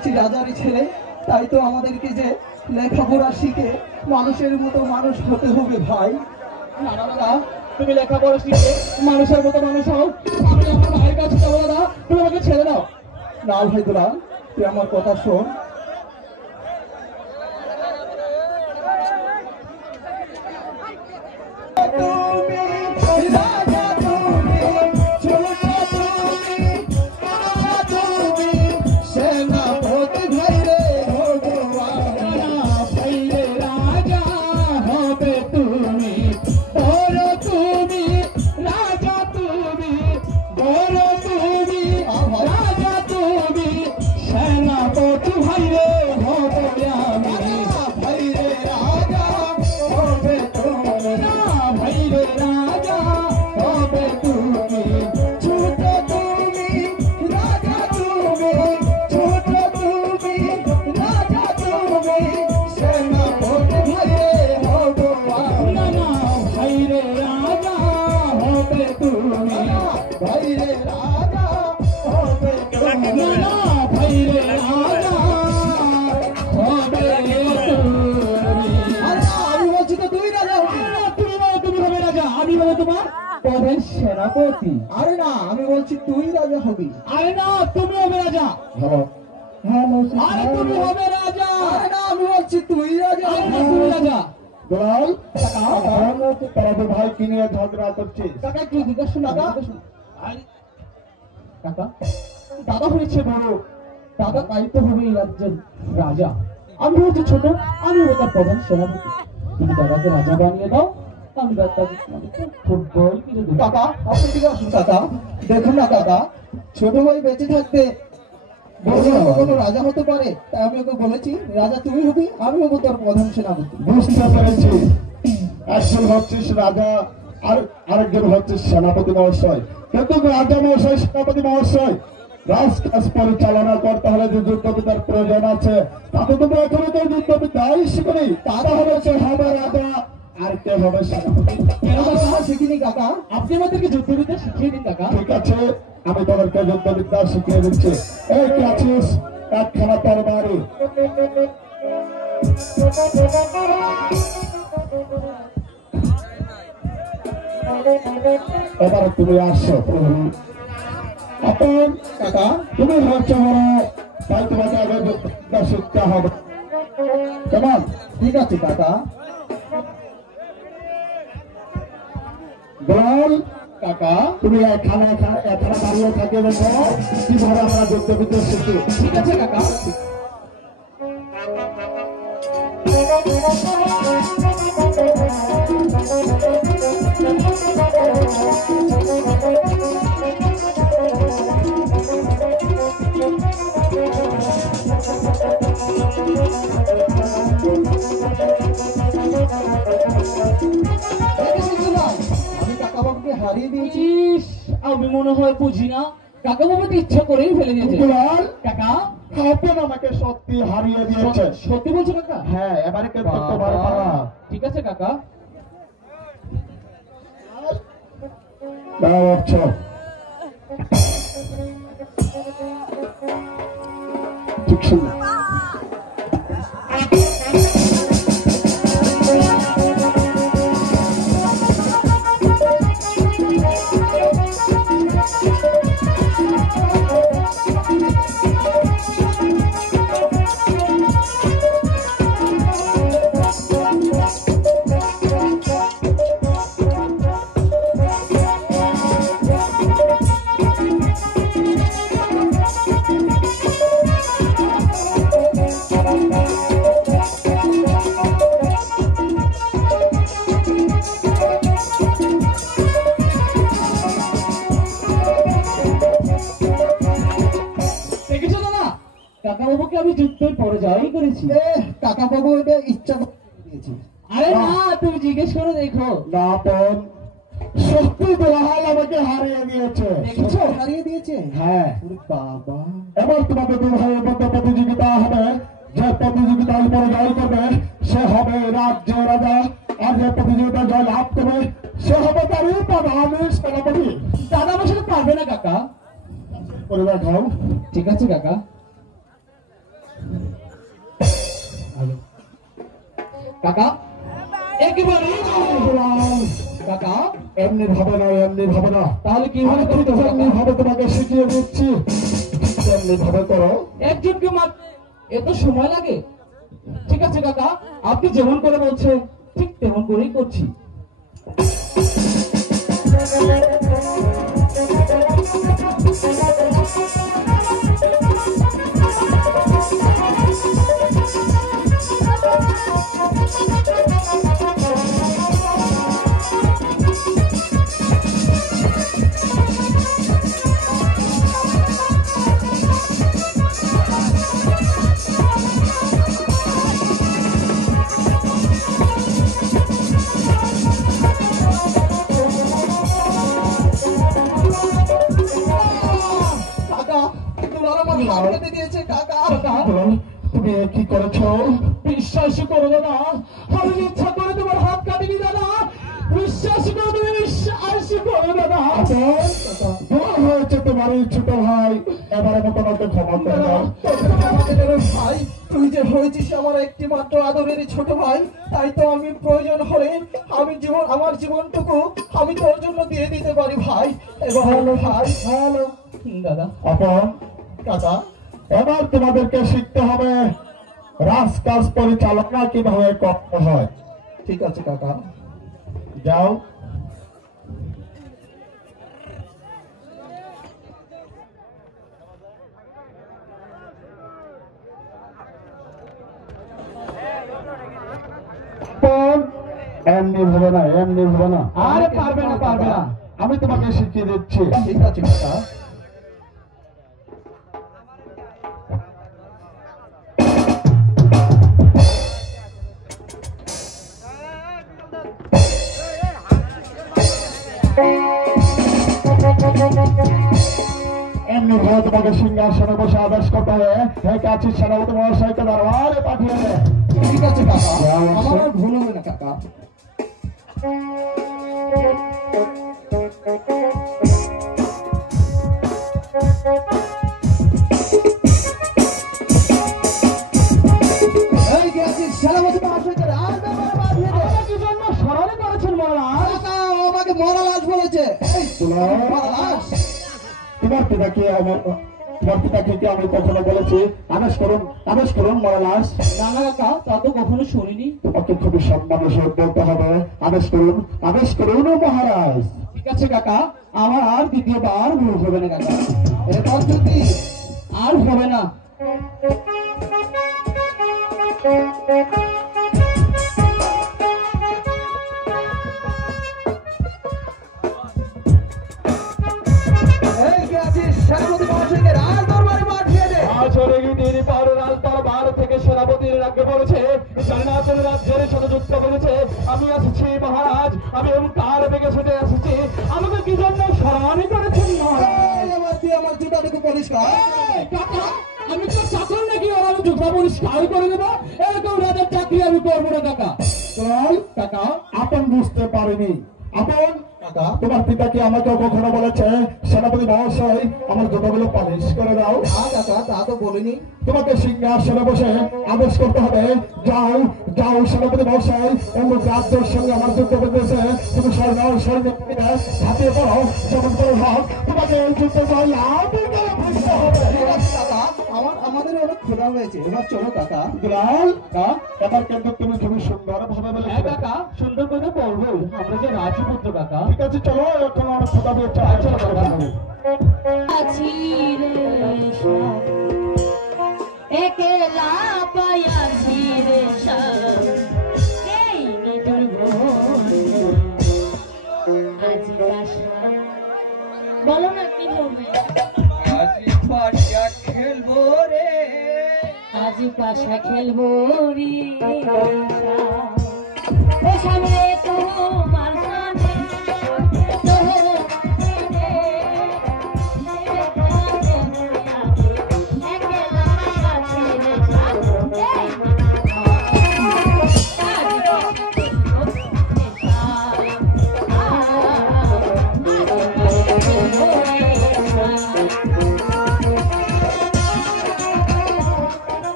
হয়েছি রাজারই ছেলে, তাই তো আমাদেরকে যে লেখাপড়া শিখে মানুষের মতো মানুষ হতে হবে ভাই। না না দাদা, তুমি লেখাপড়া শিখে মানুষের মতো মানুষ হও। আমি আমার ভাইয়ের কাছে যাবো দাদা, তুমি আমাকে ছেড়ে দাও। না ভাই দুলাল, তুই আমার কথা শোন। তুমি রাজা, তুমি ছোট, তুমি সেনাপতি ভাই রে ভগবান। ভাই রে রাজা হবে তুমি, বড় তুমি রাজা, তুমি বড় তুমি রাজা, তুমি সেনাপতি ভাই রে হবে আমি। ভাই রে রাজা হবে তুমি, ভাই রে রাজা হবে তুমি, ছোট তুমি রাজা, তুমি ছোট তুমি রাজা, তুমি সেনাপতি ভাই রে ভগবান। না না ভাই রে রাজা হবে তুমি, ভাই রে রাজা হবে তুমি। না না ভাই রে রাজা হবে তুমি। আরে আমি বলছি তো তুই রাজা হবি। তুমি বলো তুমি হবে রাজা, আমি বলো তোমার প্রধান সেনাপতি। আরে না, আমি বলছি তুই রাজা হবি। আরে না তুমি হবে রাজা, হ্যালো হ্যালো আরে তুমি হবে রাজা, আরে না, আমি বলছি তুই রাজা আরে না হবি। তুমি রাজা। দুলাল, তারা তো ভাই কি নিয়ে ঝগড়া করছিস? কাকা একটু জিজ্ঞাসা শোনো, কাকা আরে কাকা, দাদা হয়েছে বড়, দাদা তাই তো হবে এই রাজ্যের রাজা। আমি হচ্ছে ছোট, আমি হবো তার প্রধান সেনাপতি। তুমি দাদাকে রাজা বানিয়ে দাও, আমি দাদাকে ফুটবল কিনে দেবো। কাকা আপনি ঠিক আসুন। কাকা দেখুন না কাকা, ছোট ভাই বেঁচে থাকতে বড় ভাই কখনো রাজা হতে পারে, তাই আমি ওকে বলেছি রাজা তুই হবি, আমি হবো তোর প্রধান সেনাপতি। বুঝতে পেরেছি, একজন হচ্ছিস রাজা আর আরেকজন হচ্ছিস সেনাপতি মহাশয়। কিন্তু রাজা মহাশয় সেনাপতি মহাশয় রাজকাজ পরিচালনা করতে হলে যে যুদ্ধবিদ্যার প্রয়োজন আছে, তাতে তো এখনো তো যুদ্ধবিদ্যাই শিখনি। তাহলে সে হবে রাজা আর কে হবে সেনাপতি। কেন কাকা? কাকা শিখিনি কাকা। আপনি আমাদেরকে যুদ্ধবিদ্যা শিখিয়ে দিন কাকা। ঠিক আছে, আমি তোমাদেরকে যুদ্ধবিদ্যা শিখিয়ে দিচ্ছি। এই কি আছিস? একখানা তরবারি। এবার তুমি আসো। আপন কাকা তুমি হচ্ছে বড়, তাই তোমাকে আগে যুদ্ধবিদ্যা শিখতে হবে। কেমন? ঠিক আছে কাকা। বল কাকা তুমি এখানে দাঁড়িয়ে থাকে দেখো কিভাবে আমরা যুদ্ধবিদ্যা শিখি। ঠিক আছে কাকা। আমি কাকা বাবুকে হারিয়ে দিয়েছি। ইস, আমি মনে হয় বুঝি না, কাকা বাবু তো ইচ্ছা করেই ফেলে দিয়েছে। বল কাকা আপন আমাকে সত্যি হারিয়ে দিয়েছে। সত্যি বলছো কাকা? হ্যাঁ, এবারে কিন্তু তোমার পালা। ঠিক আছে কাকা। দাঁড়াও, আচ্ছা। ঠিক শুনে দেখেছো দাদা, কাকা বাবুকে আমি যুদ্ধের পরাজয় করেছি। কাকা বাবু এটা ইচ্ছা করে দিয়েছে। আরে না, তুমি জিজ্ঞেস করে দেখো। না আপন, সত্যি দোহাল আমাকে হারিয়ে দিয়েছে। দেখেছো? হারিয়ে দিয়েছে। হ্যাঁ, ওরে বাবা। এবার তোমাদের দু ভাইয়ের মধ্যে প্রতিযোগিতা হবে। যে প্রতিযোগিতায় পরাজয় করবে সে হবে রাজ্যের রাজা, আর যে প্রতিযোগিতা জয় লাভ করবে সে হবে তারই প্রধান সেনাপতি। দাদা আমার সাথে পারবে না কাকা। করে দেখাও। ঠিক আছে কাকা। কাকা একেবারে কাকা এমনি ভাবে না, এমনি ভাবে না। তাহলে কিভাবে করতে হবে এমনি ভাবে তোমাকে শিখিয়ে দিচ্ছি, এমনি ভাবে করো। একজনকে মারতে এত সময় লাগে? ঠিক আছে কাকা, আপনি যেমন করে বলছেন ঠিক তেমন করেই করছি। কাকা দুলাল আমার হাত কেটে দিয়েছে কাকা। তুমি কি করেছো? বিশ্বাস করো দাদা, আমি ইচ্ছা করে তোমার হাত কাটিনি দাদা। বিশ্বাস করো, তুমি বিশ্বাস করো দাদা। ভুল হয়েছে তোমার এই ছোট ভাই, এবারে মতো আমাকে ক্ষমা করে দাও। ভাই তুই যে হয়েছিস আমার একটি মাত্র আদরের ছোট ভাই, তাই তো আমি প্রয়োজন হলে আমার জীবনটুকু আমি তোর জন্য দিয়ে দিতে পারি ভাই। এবার ভাই ভালো দাদা আপন কাকা এবার তোমাদেরকে শিখতে হবে রাজকাজ পরিচালনা কিভাবে করতে হয়। ঠিক আছে কাকা। যাও। এমনি হবে না, এমনি হবে না। আরে পারবে না, পারবে না। আমি তোমাকে শিখিয়ে দিচ্ছি। ঠিক আছে কাকা। এমনি ভাবে তোমাকে সিংহাসনে বসে আদেশ করতে হবে, হে কাছে সেনাপতি মহাশয়কে দরবারে পাঠিয়ে দে। ঠিক আছে কাকা, আমার আর ভুল হবে না কাকা। এই গেছিস সেনাপতি মহাশয়কে আর দরবারে পাঠিয়ে দে। কি জন্য স্মরণে করেছেন মহারাজ? কাকা ও আমাকে মরা লাশ বলেছে। এই মরা লাশ। তোমার পিতাকে কি আমি কখনো বলেছি আদেশ করুন মহারাজ? না না কাকা, তা তো কখনো শুনিনি। তোমাকে খুবই সম্মানের সহিত বলতে হবে আদেশ করুন মহারাজ। ঠিক আছে কাকা, আমার আর দ্বিতীয়বার ভুল হবে না কাকা। এরপর যদি আর হবে না। এই গেছিস সেনাপতি মহাশয়কে আর দরবারে পাঠিয়ে দে। সেনাপতির রাজ্যে বলেছে জানাচল রাজ্যের সাথে যুক্ত করেছে। আমি আসছি মহারাজ, আমি ওমকার বেগে ছুটে এসেছি। আমাকে কি জন্য স্মরণে করেছেন মহারাজ? এবার তুই আমার জুতাটুকু পরিষ্কার। কাকা, আমি তো চাকর নাকি ওর আমি জুতা পরিষ্কার করে দেবো? এরকম রাজার চাকরি আমি করবো না কাকা। চল কাকা আপন বুঝতে পারিনি। আপন কাকা তোমার পিতা কি আমাকে কখনো বলেছে সেনাপতি মহাশয় আমার জুতাগুলো পালিশ করে দাও? না কাকা, তা তো বলিনি। তোমাকে সিংহাসনে বসে আদেশ করতে হবে, যাও সেনাপতি মহাশয় অন্য রাজ্যের সঙ্গে আমার যুদ্ধ বেঁধেছে, তুমি সৈন্য ঝাঁপিয়ে পড়ো, যেমন করে হোক তোমাকে এই যুদ্ধ জয়লাভ করতে হবে। ঠিক আছে কাকা, আমাদের অনেক ক্ষুধা হয়েছে, এবার চলো কাকা। দুলাল, এবার কিন্তু তুমি খুবই সুন্দর ভাবে হ্যাঁ বলেছিলে। কাকা, সুন্দর করে বলবো, আমরা যে রাজপুত্র কাকা। ঠিক আছে চলো, এখন অনেক ক্ষুধা পেয়েছে, চলো কথা হবে। আছি রে সব, একলা পায়াছি রে সব, এই নিটুর ভোরে, আজি পাশা। বলো না কি হবে? আজি পাশা খেলবো রে, আজি পাশা খেলবো রে ও সামনে তোমার সামনে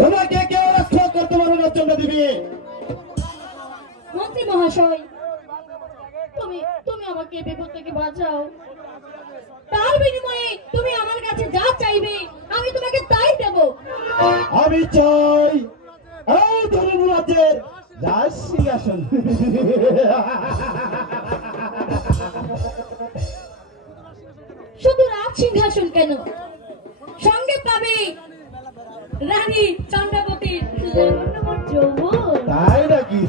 তোমাকে কেউ রক্ষা করতে পারবে না চন্দ্রদেবী। মন্ত্রী মহাশয়, তুমি তুমি আমাকে বিপদ থেকে বাঁচাও। তার বিনিময়ে তুমি আমার কাছে যা চাইবে আমি তোমাকে তাই দেব। আমি চাই এই ধরুন রাজ্যের রাজ সিংহাসন। শুধু রাজ সিংহাসন কেন, সঙ্গে পাবে রানী চন্দ্রাবতীর লাবণ্যময় যৌবন। তাই নাকি?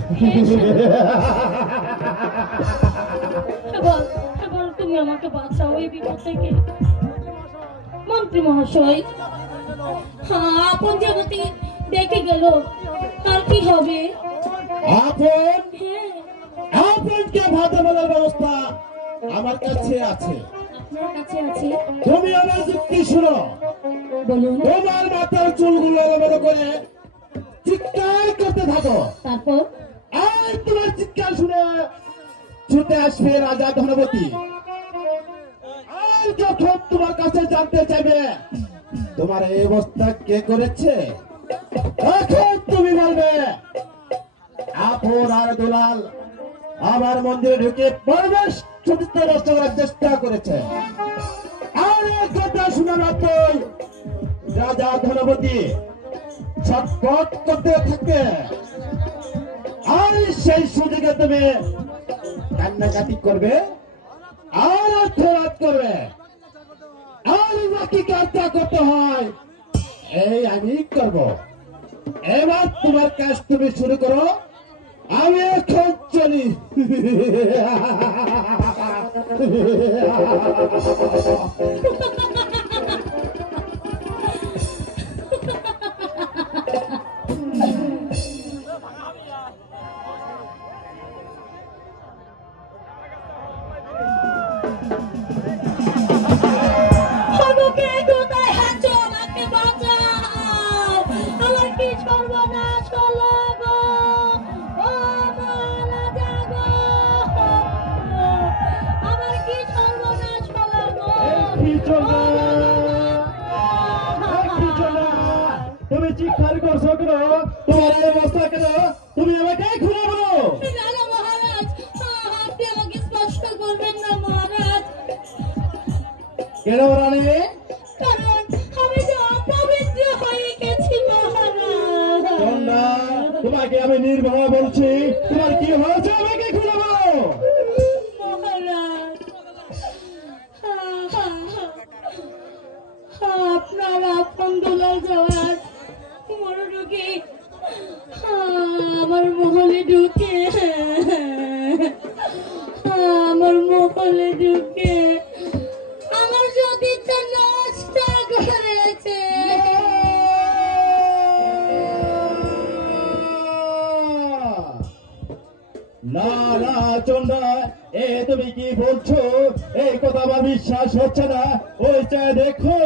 এবার এবার তুমি আমাকে বাঁচাও এই বিপদ থেকে। মন্ত্রী মহাশয়, হ্যাঁ, আপন জগতি দেখে গেল, তার কি হবে? আপন হ্যাঁ, আপনকে ভাত বলার ব্যবস্থা আমার কাছে আছে। আপনার কাছে আছে? তুমি আমার যুক্তি শুনো। বলুন। তোমার মাথার চুলগুলো এলোমেলো করে চিৎকার করতে থাকো। তারপর? আর তোমার চিৎকার শুনে ছুটে আসবে রাজা ধনবতী। আর যখন তোমার কাছে জানতে চাইবে তোমার এই অবস্থা কে করেছে, তখন তুমি বলবে আপন আর দুলাল আমার মন্দিরে ঢুকে পরিবেশ চরিত্র নষ্ট করার চেষ্টা করেছে। আর এই কথা শোনা মাত্রই রাজা ধনবতী ছটফট করতে থাকবে। আর সেই সুযোগে তুমি কান্নাকাটি করবে আর অর্থরাত করবে। আর বাকি কাজটা করতে হয় এই আমি করব। এবার তোমার কাজ তুমি শুরু করো, আমি এখন চলি। আমাকে কোথায় আছো? আমাকে বাঁচাও। আমার কি সর্বনাশ হলো গো? ও মহারাজা গো, আমার কি সর্বনাশ হলো গো? তুমি চিৎকার করছো কেন? তোমার এই অবস্থা কেন? তুমি আমাকে খুলে বলো। না না মহারাজ, আপনি আমাকে স্পষ্ট করবেন না মহারাজ। কেন রানী? কারণ আমি যে অপবিত্র হয়ে গেছি মহারাজ। কন্যা, তোমাকে আমি নির্ভয় বলছি, তোমার কি হয়েছে আমাকে খুলে বলো। মহারাজ, আপনার আপন দুলাল যাওয়ার মনে ঢুকে আমার মহলে ঢুকে আমার মহলে ঢুকে আমার জ্যোতিটা নষ্ট করেছে। না না চন্ডা, এ তুমি কি বলছো? এই কথা আমার বিশ্বাস হচ্ছে না। ওই চায় দেখো,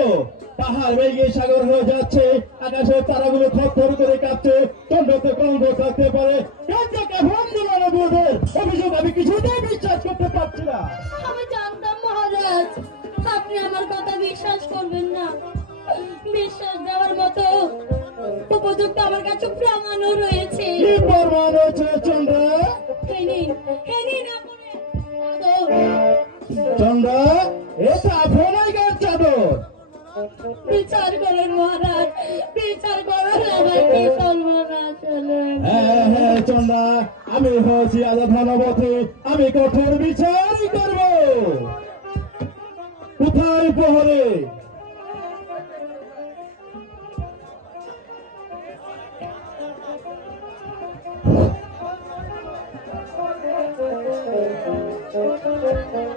পাহাড় ভেঙে সাগর হয়ে যাচ্ছে, আকাশের তারাগুলো থরথর করে কাঁপছে। চন্ডাতে কলঙ্ক থাকতে পারে, অভিযোগ আমি কিছুতেই বিশ্বাস করতে পারছি না। আমি জানতাম মহারাজ আপনি আমার কথা বিশ্বাস করবেন না। বিশ্বাস দেওয়ার মতো উপযুক্ত আমার কাছে প্রমাণও রয়েছে। কি প্রমাণ হয়েছে চন্ডা? চন্ডা, এটা ফোনাইগার চাদর। বিচার করেন মহারাজ, বিচার করেন, আমার কি সর্বনাশ হলো। হ্যাঁ হ্যাঁ চন্ডা, আমি হয়েছি আজা ধনবতী, আমি কঠোর বিচারই করব। কোথায় প্রহরে?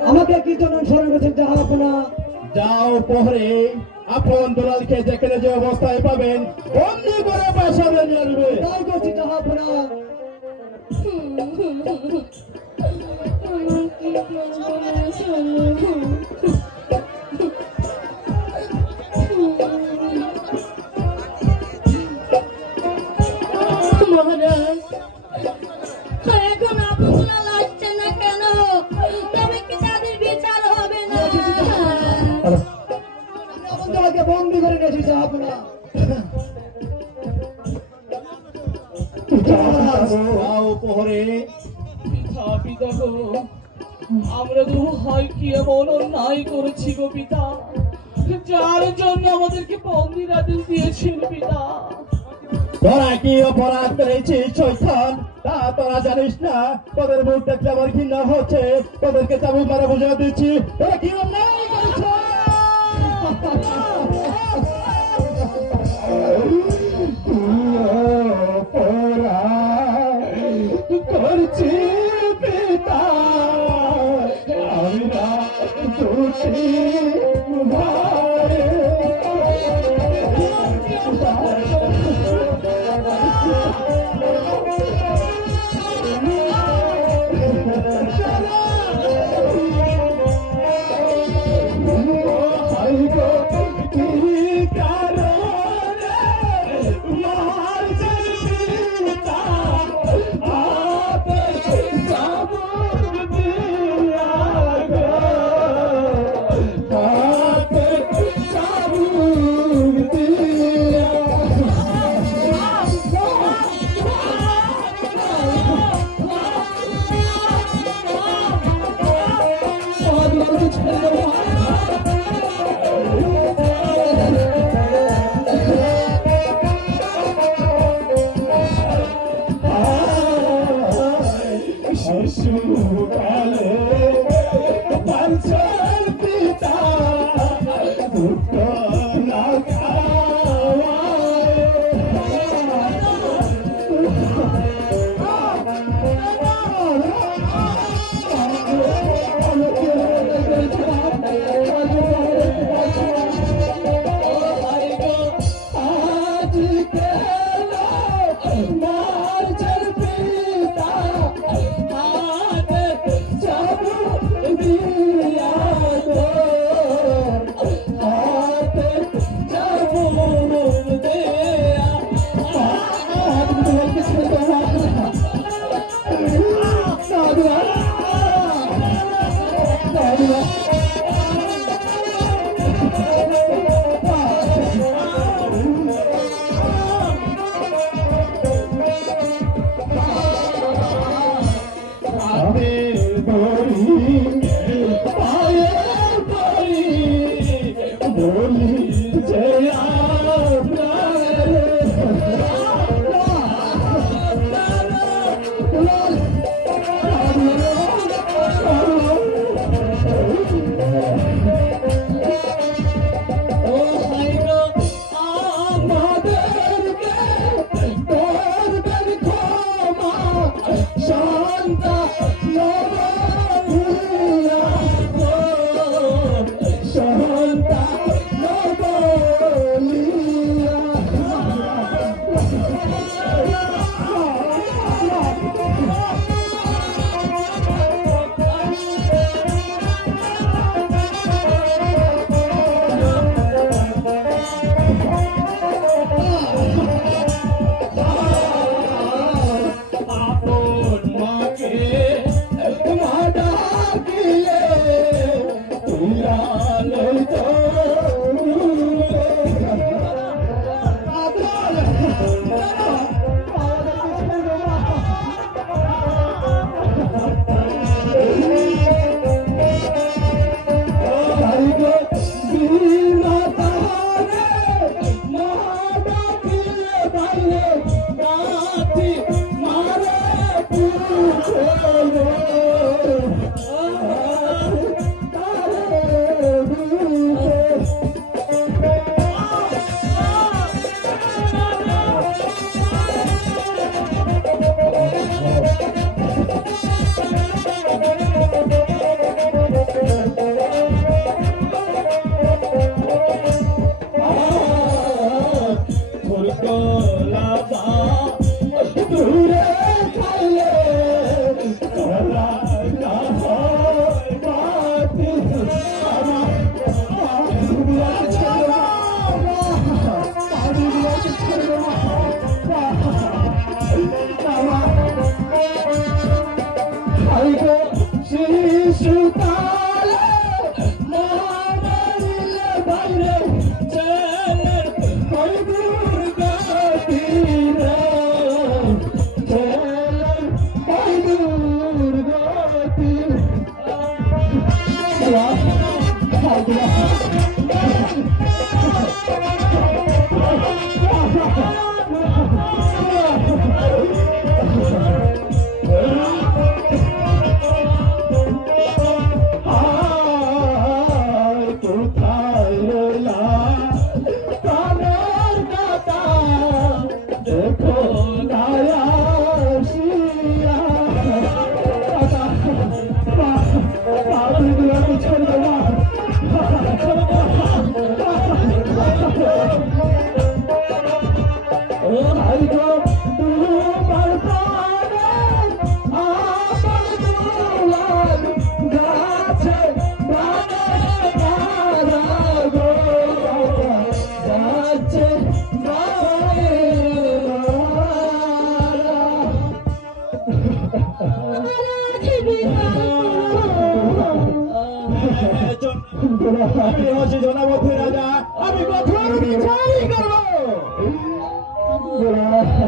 আমাকে কি জন্য স্মরণ করছেন জাহাপনা? যাও প্রহরে, আপন দুলালকে যেখানে যে অবস্থায় পাবেন বন্দি করে প্রাসাদে নিয়ে আসবে। তাই করছি জাহাপনা। মহারাজ এখন আপনারা আসছে না কেন? তবে কি তাদের বিচার হবে না? তোমাকে বন্দি করে নিয়েছি জাহাপনা। যাও প্রহরে। পিতা গো, আমরা তো হয় কি এমন অন্যায় করেছি গো পিতা, যার জন্য আমাদেরকে বন্দির আদেশ দিয়েছেন পিতা। তোরা কি অপরাধ করেছিস শয়তান? তা তোরা জানিস না? তোদের মুখ দেখলে আমার ঘৃণা হচ্ছে। তোদেরকে চাবুক মারা বুঝা দিচ্ছি, তোরা কি অন্যায় করেছিস? করছি পিতা, আমরা দোষী ভাই।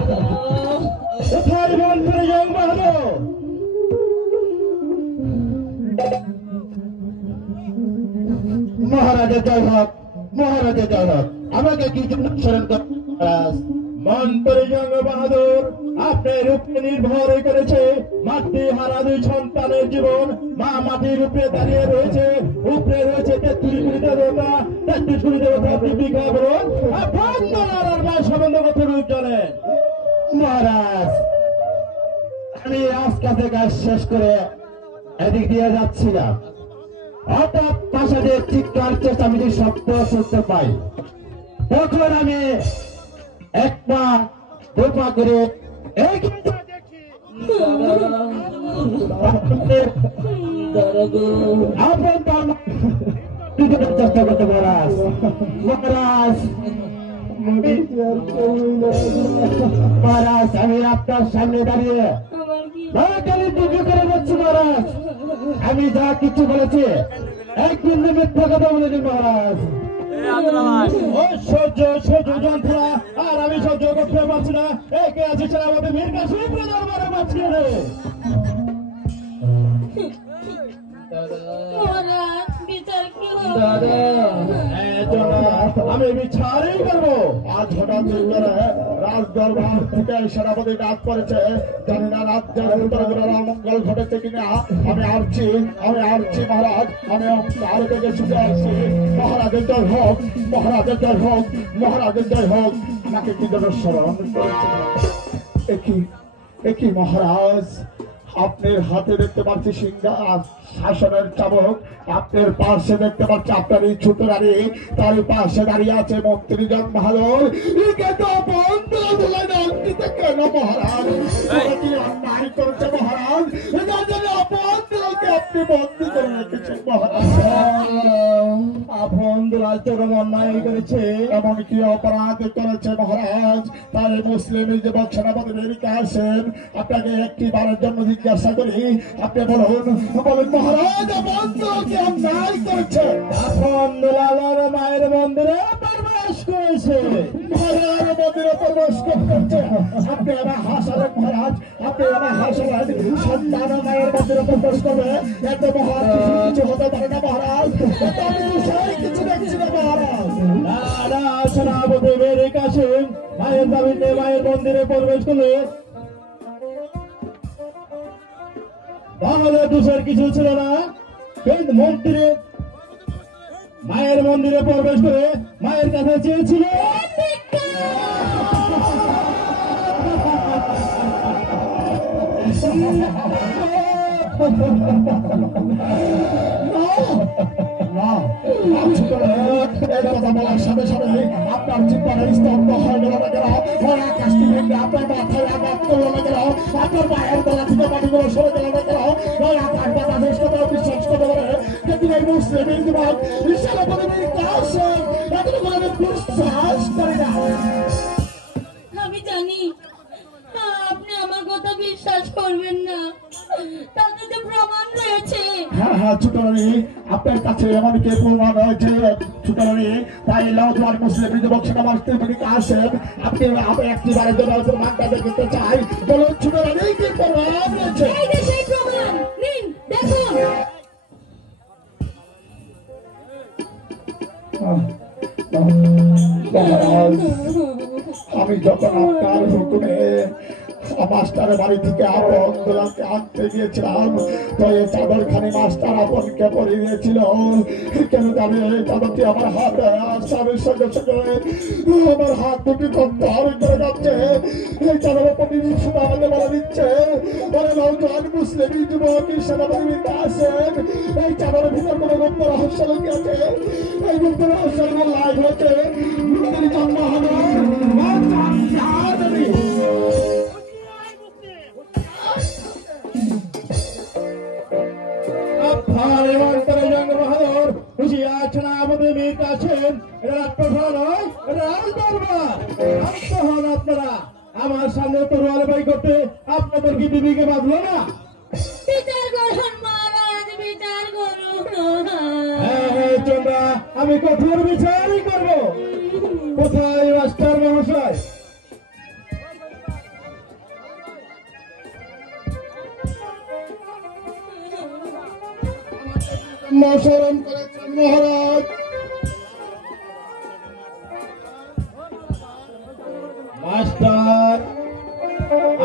কোথায় মন্ত্রী জং বাহাদুর? মহারাজা জয় হোক, মহারাজা জয় হোক। আমাকে কি জন্য স্মরণ করেন মহারাজ? মন্ত্রী জং বাহাদুর, আপনার উপরে নির্ভর করেছে মাতৃ হারা দুই সন্তানের জীবন। মা মাটির উপরে দাঁড়িয়ে রয়েছে, উপরে রয়েছে 33 কোটি দেবতা, 33 কোটি দেবতা। আপনি বিঘা বলুন আপনার আর মা সম্বন্ধ কত রূপ জানেন? মহারাজ, আমি আজ কাছে কাজ শেষ করে এদিক দিয়ে যাচ্ছিলাম, হঠাৎ প্রাসাদের চিৎকার চেঁচামেচি শব্দ শুনতে পাই। তখন আমি একটা দোপা করে এইখানটা দেখি আপনার তার চেষ্টা করতে মহারাজ। মহারাজ, মহারাজ, আমি আপনার সামনে দাঁড়িয়ে দয়াকারী দুঃখ করে বলছি মহারাজ, আমি যা কিছু বলেছি একদিন মিথ্যা কথা বলেছি মহারাজ। সহ্য সহ্য যন্ত্রণা আর আমি সহ্য করতে পারছি না। একে আছে সেনাপতি মীর কাসেম দরবারে বাঁচিয়ে রে। আমি বিচারই করবো। আজ হঠাৎ রাজ দরবার থেকে সেনাপতি ডাক করেছে, জানি না রাজ্যের মঙ্গল ঘটেছে কিনা। আমি আসছি মহারাজ, আমি আর থেকে ছুটে আসছি। মহারাজের জয় হোক, মহারাজের জয় হোক, মহারাজের জয় হোক। আমাকে কি জন্য স্মরণ করেছে? একই মহারাজ, আপনার হাতে দেখতে পাচ্ছি সিংহাসন শাসনের চাবক, আপনার পাশে দেখতে পাচ্ছি আপনার এই ছোট রানী, তার পাশে দাঁড়িয়ে আছে মন্ত্রী জন বাহাদুর। কেন মহারাজ কি অন্যায় করেছে মহারাজ? আপনি বন্দি করে রেখেছেন মহারাজ। আপন দুলাল চরম অন্যায় করেছে। এমন কি অপরাধ করেছে মহারাজ? তাই মুসলিম যুবক সেনাপতি মীর কাসেম আপনাকে একটি বারের জন্য জিজ্ঞাসা করি, আপনি বলুন মহারাজ আপন দুলালকে অন্যায় করেছে। আপন দুলাল মায়ের মন্দিরে প্রবেশ করেছে, মায়ের মন্দিরে প্রবেশ করছে। আপনি আমার হাসালেন মহারাজ, আপনি আমার হাসালেন। সন্তান মায়ের মন্দিরে প্রবেশ করবে, এত মহান কিছু হতে পারে না মহারাজ। কিছু দেখছি না মহারাজ। না, সেনাপতি মীর কাসেম মায়ের দাবিতে মায়ের মন্দিরে প্রবেশ করলে তাহলে দোষের কিছু ছিল না। কিন্তু মন্ত্রী মায়ের মন্দিরে প্রবেশ করে মায়ের কাছে চেয়েছিল কথা বলার সাথে সাথে আপনার জীবনে স্তব্ধ হয়ে গেল না কেন? আকাশটি ভেঙে আপনার মাথায় আঘাত করলো না কেন? আপনার পায়ের তলা থেকে পানিগুলো সরে গেল না কেন? আকাশ বাতাস কথা বিশ্বাস করতে পারে কিন্তু এই মুসলিম যুবক সেনাপতি মীর কাসেম এতটুকু আমি বিশ্বাস করি না। আমি জানি আপনি আমার কথা বিশ্বাস করবেন না, তাতে তো প্রমাণ রয়েছে। হ্যাঁ ছোট রানী, আপনার কাছে এমন কে প্রমাণ রয়েছে ছোট রানী? তাই নওজোয়ান মুসলিম যুবক সেনাপতি মীর কাসেম আপনি একটি বারের জন্য প্রমাণটা দেখতে চাই। বলুন ছোট রানী কি প্রমাণ রয়েছে? এই যে সেই প্রমাণ, নিন দেখুন। মহারাজ, আমি যখন আপনার হুকুমে মাস্টার বাড়ি থেকে আপন দোলাকে আনতে গিয়েছিলাম, তো এই চাদরখানি মাস্টার আপনকে পরে দিয়েছিল। কেন জানি এই চাদরটি আমার হাতে স্বামীর সঙ্গে সঙ্গে আমার হাত দুটি কন্ট্রোল করে যাচ্ছে। এই চাদরের প্রতি শুধু আমাদের বলে দিচ্ছে, বলে নওজোয়ান মুসলিম যুবক সেনাপতি মীর কাসেম এই চাদরের ভিতর কোনো গুপ্ত রহস্য লুকিয়ে আছে। এই গুপ্ত রহস্য আমার লাইভ হচ্ছে জন্ম হবে আপনারা আমার সামনে তরোয়াল বাই করতে আপনাদের কি বিবিকে বাঁধলো না? বিচার করুন মহারাজ, বিচার করুন। হ্যাঁ চন্দ্রা, আমি কঠোর বিচারই করবো। কোথায় মাস্টার মহাশয়? অনুসরণ করেছেন মহারাজ। মাস্টার,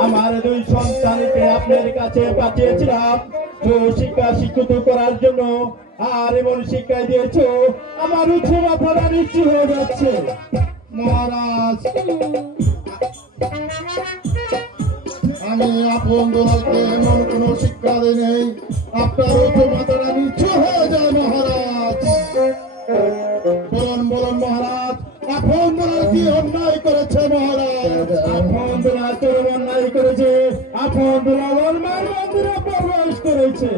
আমার দুই সন্তানকে আপনার কাছে পাঠিয়েছিলাম শিক্ষা শিক্ষিত করার জন্য, আর এমন শিক্ষায় দিয়েছ আমার উচ্চ মাথাটা নিচু হয়ে যাচ্ছে। মহারাজ, আমি আপন দোলালকে এমন কোন শিক্ষা দিই নেই আপনার উচ্চ মাথাটা নিচু হয়ে যায় মহারাজ। বলুন বলুন মহারাজ, আপন দোলাল কি অন্যায় করেছে মহারাজ? আপন দোলাল চরম অন্যায় করেছে, আপন দোলাল ওর মায়ের মন্দিরে প্রবেশ করেছে।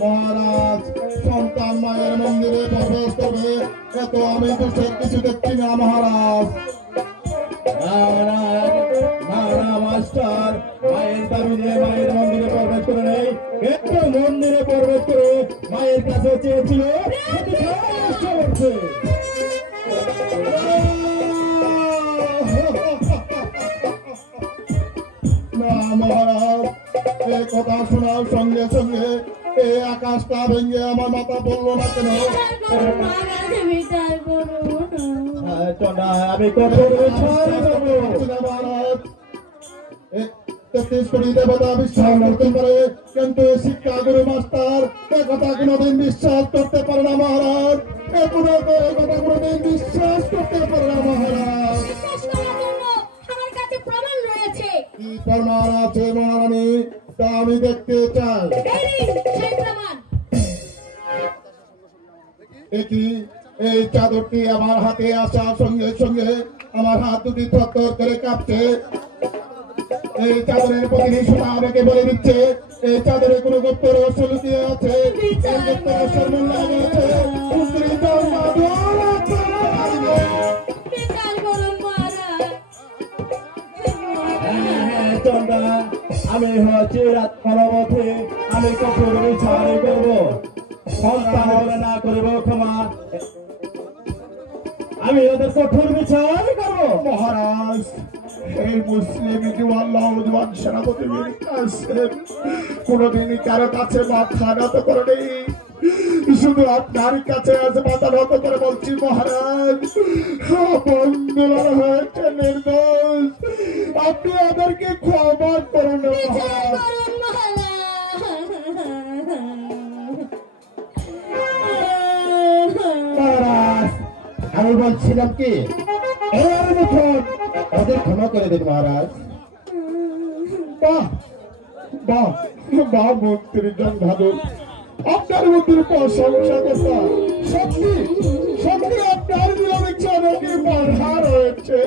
মহারাজ, সন্তান মায়ের মন্দিরে প্রবেশ করবে এত আমি দোষের কিছু দেখছি না মহারাজ। মাস্টার, মায়ের দাবিতে মায়ের মন্দিরে প্রবেশ করে নেই, কিন্তু মন্দিরে প্রবেশ করে মায়ের কাছে চেয়েছিল না মহারাজ, এই কথা শোনার সঙ্গে সঙ্গে এই আকাশটা ভেঙে আমার মাথা পড়লো না কেন? আমি কঠোর বিচার করবো। মহারাজ, 33 কোটি দেবতা বিশ্বাস করতে পারে, কিন্তু শিক্ষা গুরু মাস্টার এ কথা কোনোদিন বিশ্বাস করতে পারে না মহারাজ। এ কথা কোনোদিন বিশ্বাস করতে পারে না মহারাজ। কি প্রমাণ আছে মহারানী, তা আমি দেখতে চাই। দেখি এই চাদরটি আমার হাতে আসার সঙ্গে সঙ্গে আমার হাত দুটি থরথর করে কাঁপছে। এই চাদরের প্রতিটি সুতা আমাকে বলে দিচ্ছে এই চাদরে কোনো গুপ্ত রহস্য লুকিয়ে আছে। এই গুপ্ত রহস্যের মূল্য আছে 29 চন্দ্রা, আমি হচ্ছে রাত পথে আমি কঠোর বিচার করবো, সন্তান বলে না করিব ক্ষমা, আমি ওদের কঠোর বিচার করবো। মহারাজ, এই মুসলিম জওয়ান সেনাপতি বীর কাসেম কোনদিনই কারো কাছে মাথা নত করেনি, শুধু আপনার কাছে আজ মাথা নত করে বলছি মহারাজ, বন্ধুরা হয়েছে নির্দোষ, আপনি ওদেরকে ক্ষমা করুন মহারাজ। মহারাজ, আমি বলছিলাম কি এর মুখন ওদের ক্ষমা করে দেন মহারাজ। বাহ বাহ বাহ, মন্ত্রী জনধাদুর আপনার মন্ত্রীর প্রশংসা করতা, সত্যি সত্যি আপনার বিরোধী জনকে বাধা রয়েছে।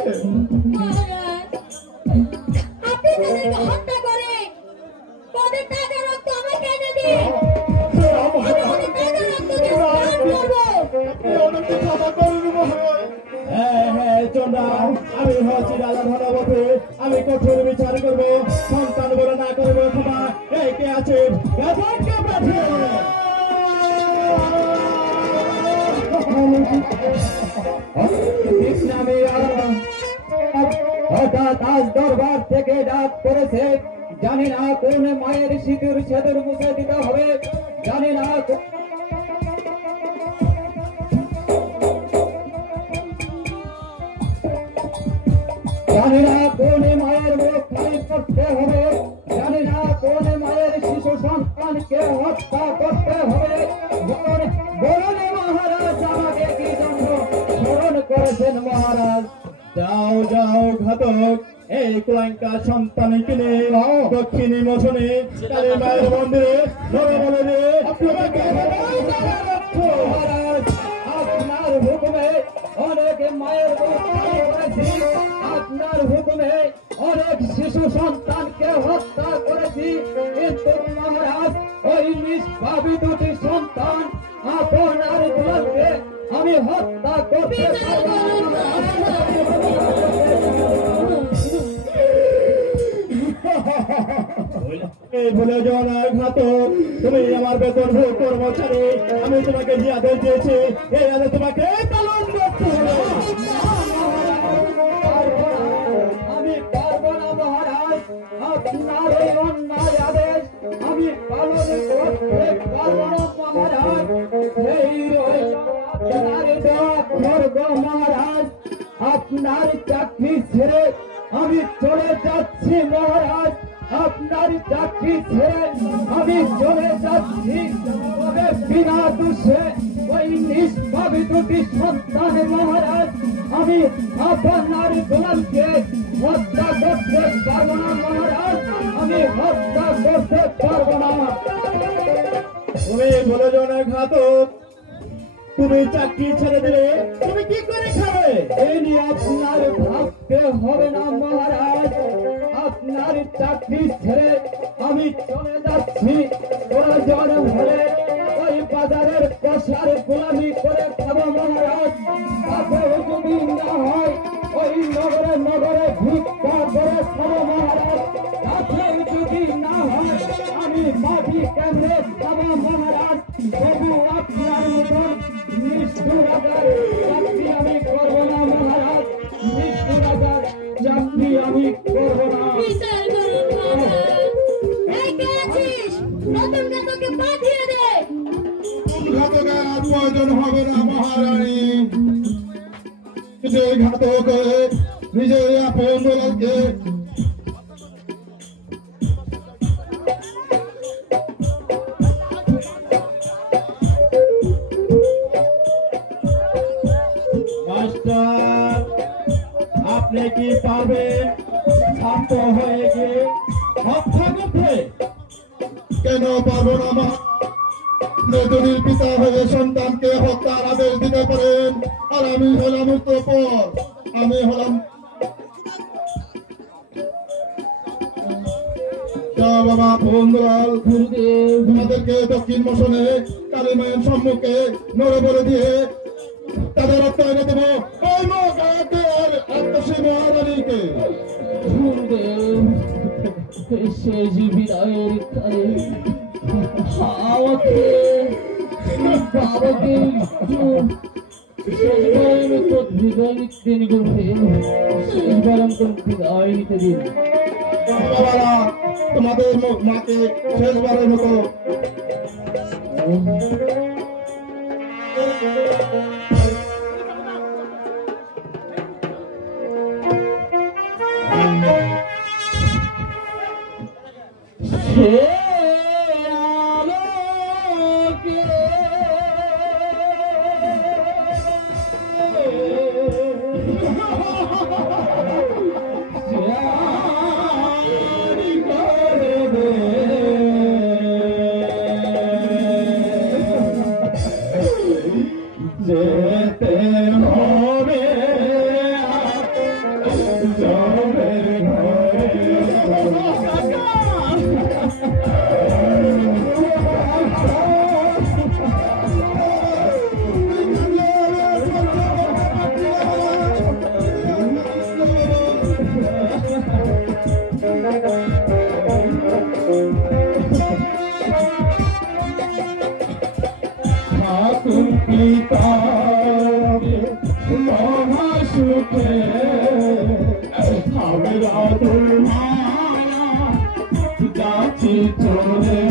আপনি তাদেরকে হত্যা করে ওদের টাকা রক্ত আমাকে এনে দিন। আমি হচ্ছি রাজা ধনবতী, আমি কঠোর বিচার করবো, সন্তান বলে না করবো ক্ষমা। এই কে আছে হঠাৎ আজ দরবার থেকে ডাক করেছে, জানি না কোন মায়ের সিঁদুর সেদুর মুছে দিতে হবে, জানি না জানি না কোন মায়ের মুখ খালি করতে হবে, জানি না কোন মায়ের শিশু সন্তানকে হত্যা করতে হবে। বলুন মহারাজ, আমাকে কি জন্য স্মরণ করেছেন মহারাজ? যাও যাও ঘাতক, এই কুলাঙ্কা সন্তান কিনে দক্ষিণী মোচনে কালী মায়ের মন্দিরে বলে রে মহারাজ, আপনার হুকুমে অনেক মায়ের মুখ খালি করেছি, আপনার হুকুমে অনেক শিশু সন্তানকে হত্যা করেছি, কিন্তু মহারাজ ওই নিষ্পাপী দুটি সন্তান আপনার দুলালকে আমি হত্যা করতে পারবো না। এই ভুলে যাও না ঘাতক, তুমি আমার বেতন ভোগ কর্মচারী, আমি তোমাকে যে আদেশ দিয়েছি এই আদেশ তোমাকে পালন করতে হবে। আমি পারবো না মহারাজ, আপনার এই অন্যায় আদেশ আমি পালন করতে পারবো না মহারাজ। আপনার চাকরি ছেড়ে আমি চলে যাচ্ছি মহারাজ, আপনার চাকরি ছেড়ে আমি চলে যাচ্ছি। তবে বিনা দোষে ওই নিষ্পাপী দুটি সন্তান মহারাজ, আমি আপনার গোলামকে হত্যা করতে পারবো না মহারাজ, আমি হত্যা করতে পারবো না। তুমি বলে যাও না ঘাতক, তুমি চাকরি ছেড়ে দিলে তুমি কি করে খাবে? এই নিয়ে আপনার ভাবতে হবে না মহারাজ, আপনার চাকরি ছেড়ে আমি চলে যাচ্ছি। প্রয়োজন হলে ওই বাজারের কষার গোলামি করে খাবো মহারাজ, তাতেও যদি না হয় ওই নগরে নগরে ভিক্ষা করে খাবো মহারাজ, তাতেও যদি না হয় আমি মাটি কেন্দ্রে খাবো মহারাজ। তবু আপনার মতন নিষ্ঠুর রাজার চাকরি আমি করবো না মহারাজ, নিষ্ঠুর রাজার চাকরি আমি করবো না। বিচার করুন রাজা। এই কে আছিস? নতুন ঘাতককে পাঠিয়ে দে। ঘাতকের প্রয়োজন হবে না মহারানী, যে ঘাতক নিজের আপন দুলালকে মাস্টার, আপনি কি পারবেন শান্ত হয়ে গিয়ে হত্যা করতে? কেন পারবো না মা? নতুনের পিতা হয়ে সন্তানকে হত্যার আদেশ দিতে পারেন, আর আমি হলাম উত্তরপর, আমি হলাম বাবা বন্ধুরাল। তোমাদেরকে দক্ষিণ মোশনে কালী মায়ের সম্মুখে নড়ে বলে দিয়ে তাদের রক্ত এনে দেবো ওই মহাকার আত্মসী মহারানীকে। শেষ বিদায়ের কালে আমাকে বাবাকে শেষবারের মতো বিদায় নিতে দিন, শেষবারের মতো বিদায় নিতে দিন। বাবারা, তোমাদের মাকে শেষবারের মতো যেতে হবে ঠাকুর পিতা মহাসুখে আমরা যাচ্ছি চলে।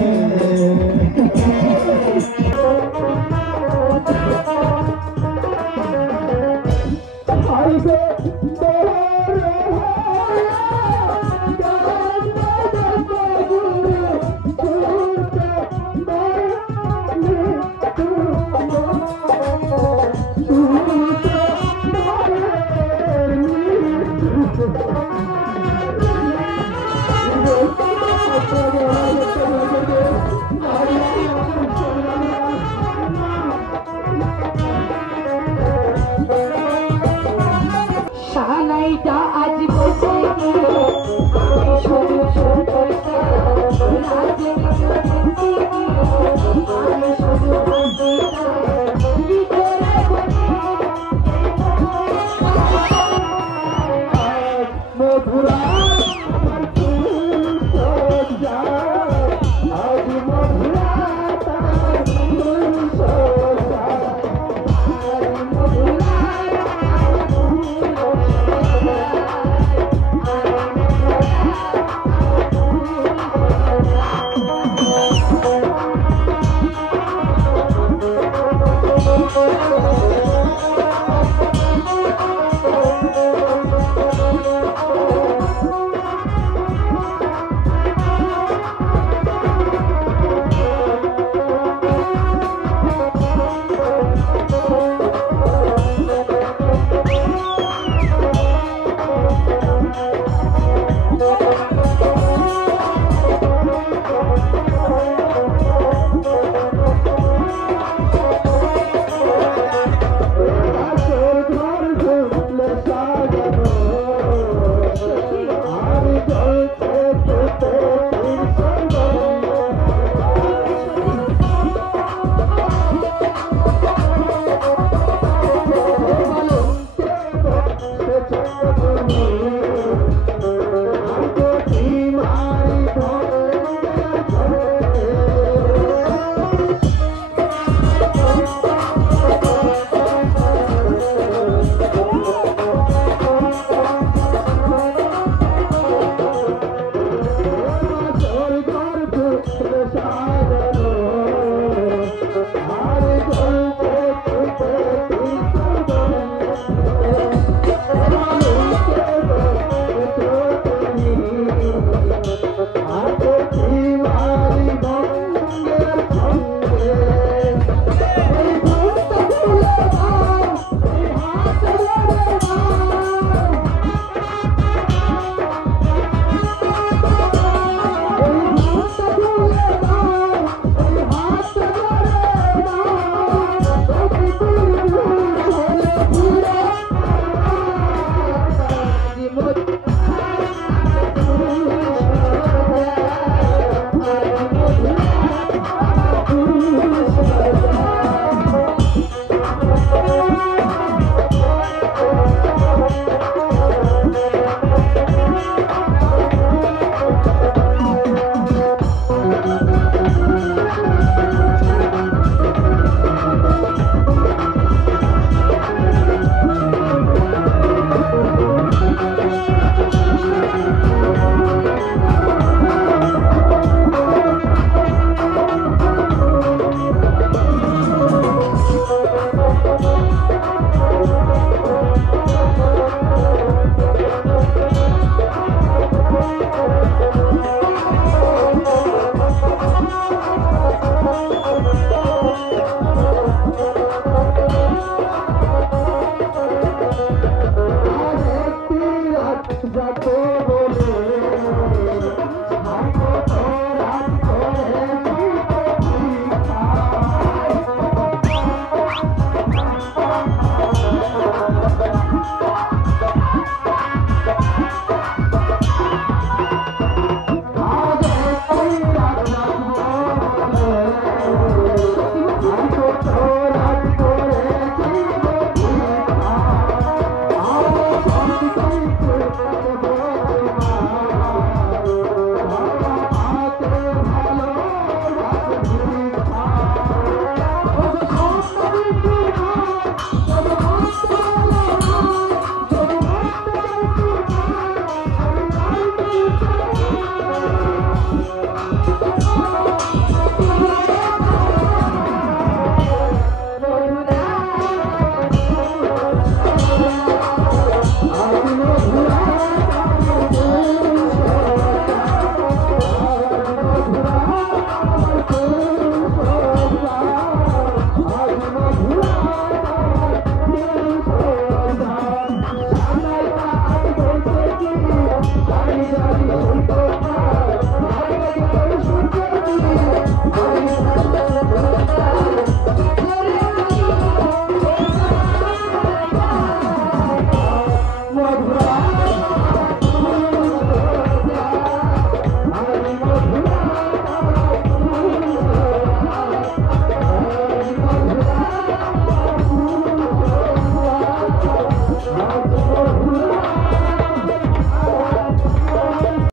সানাইটা আজ বসে গিয়ে আমি শুধু শুনতে রাজে বসে গিয়ে আমি শুধু বসে মধুরা Thank you.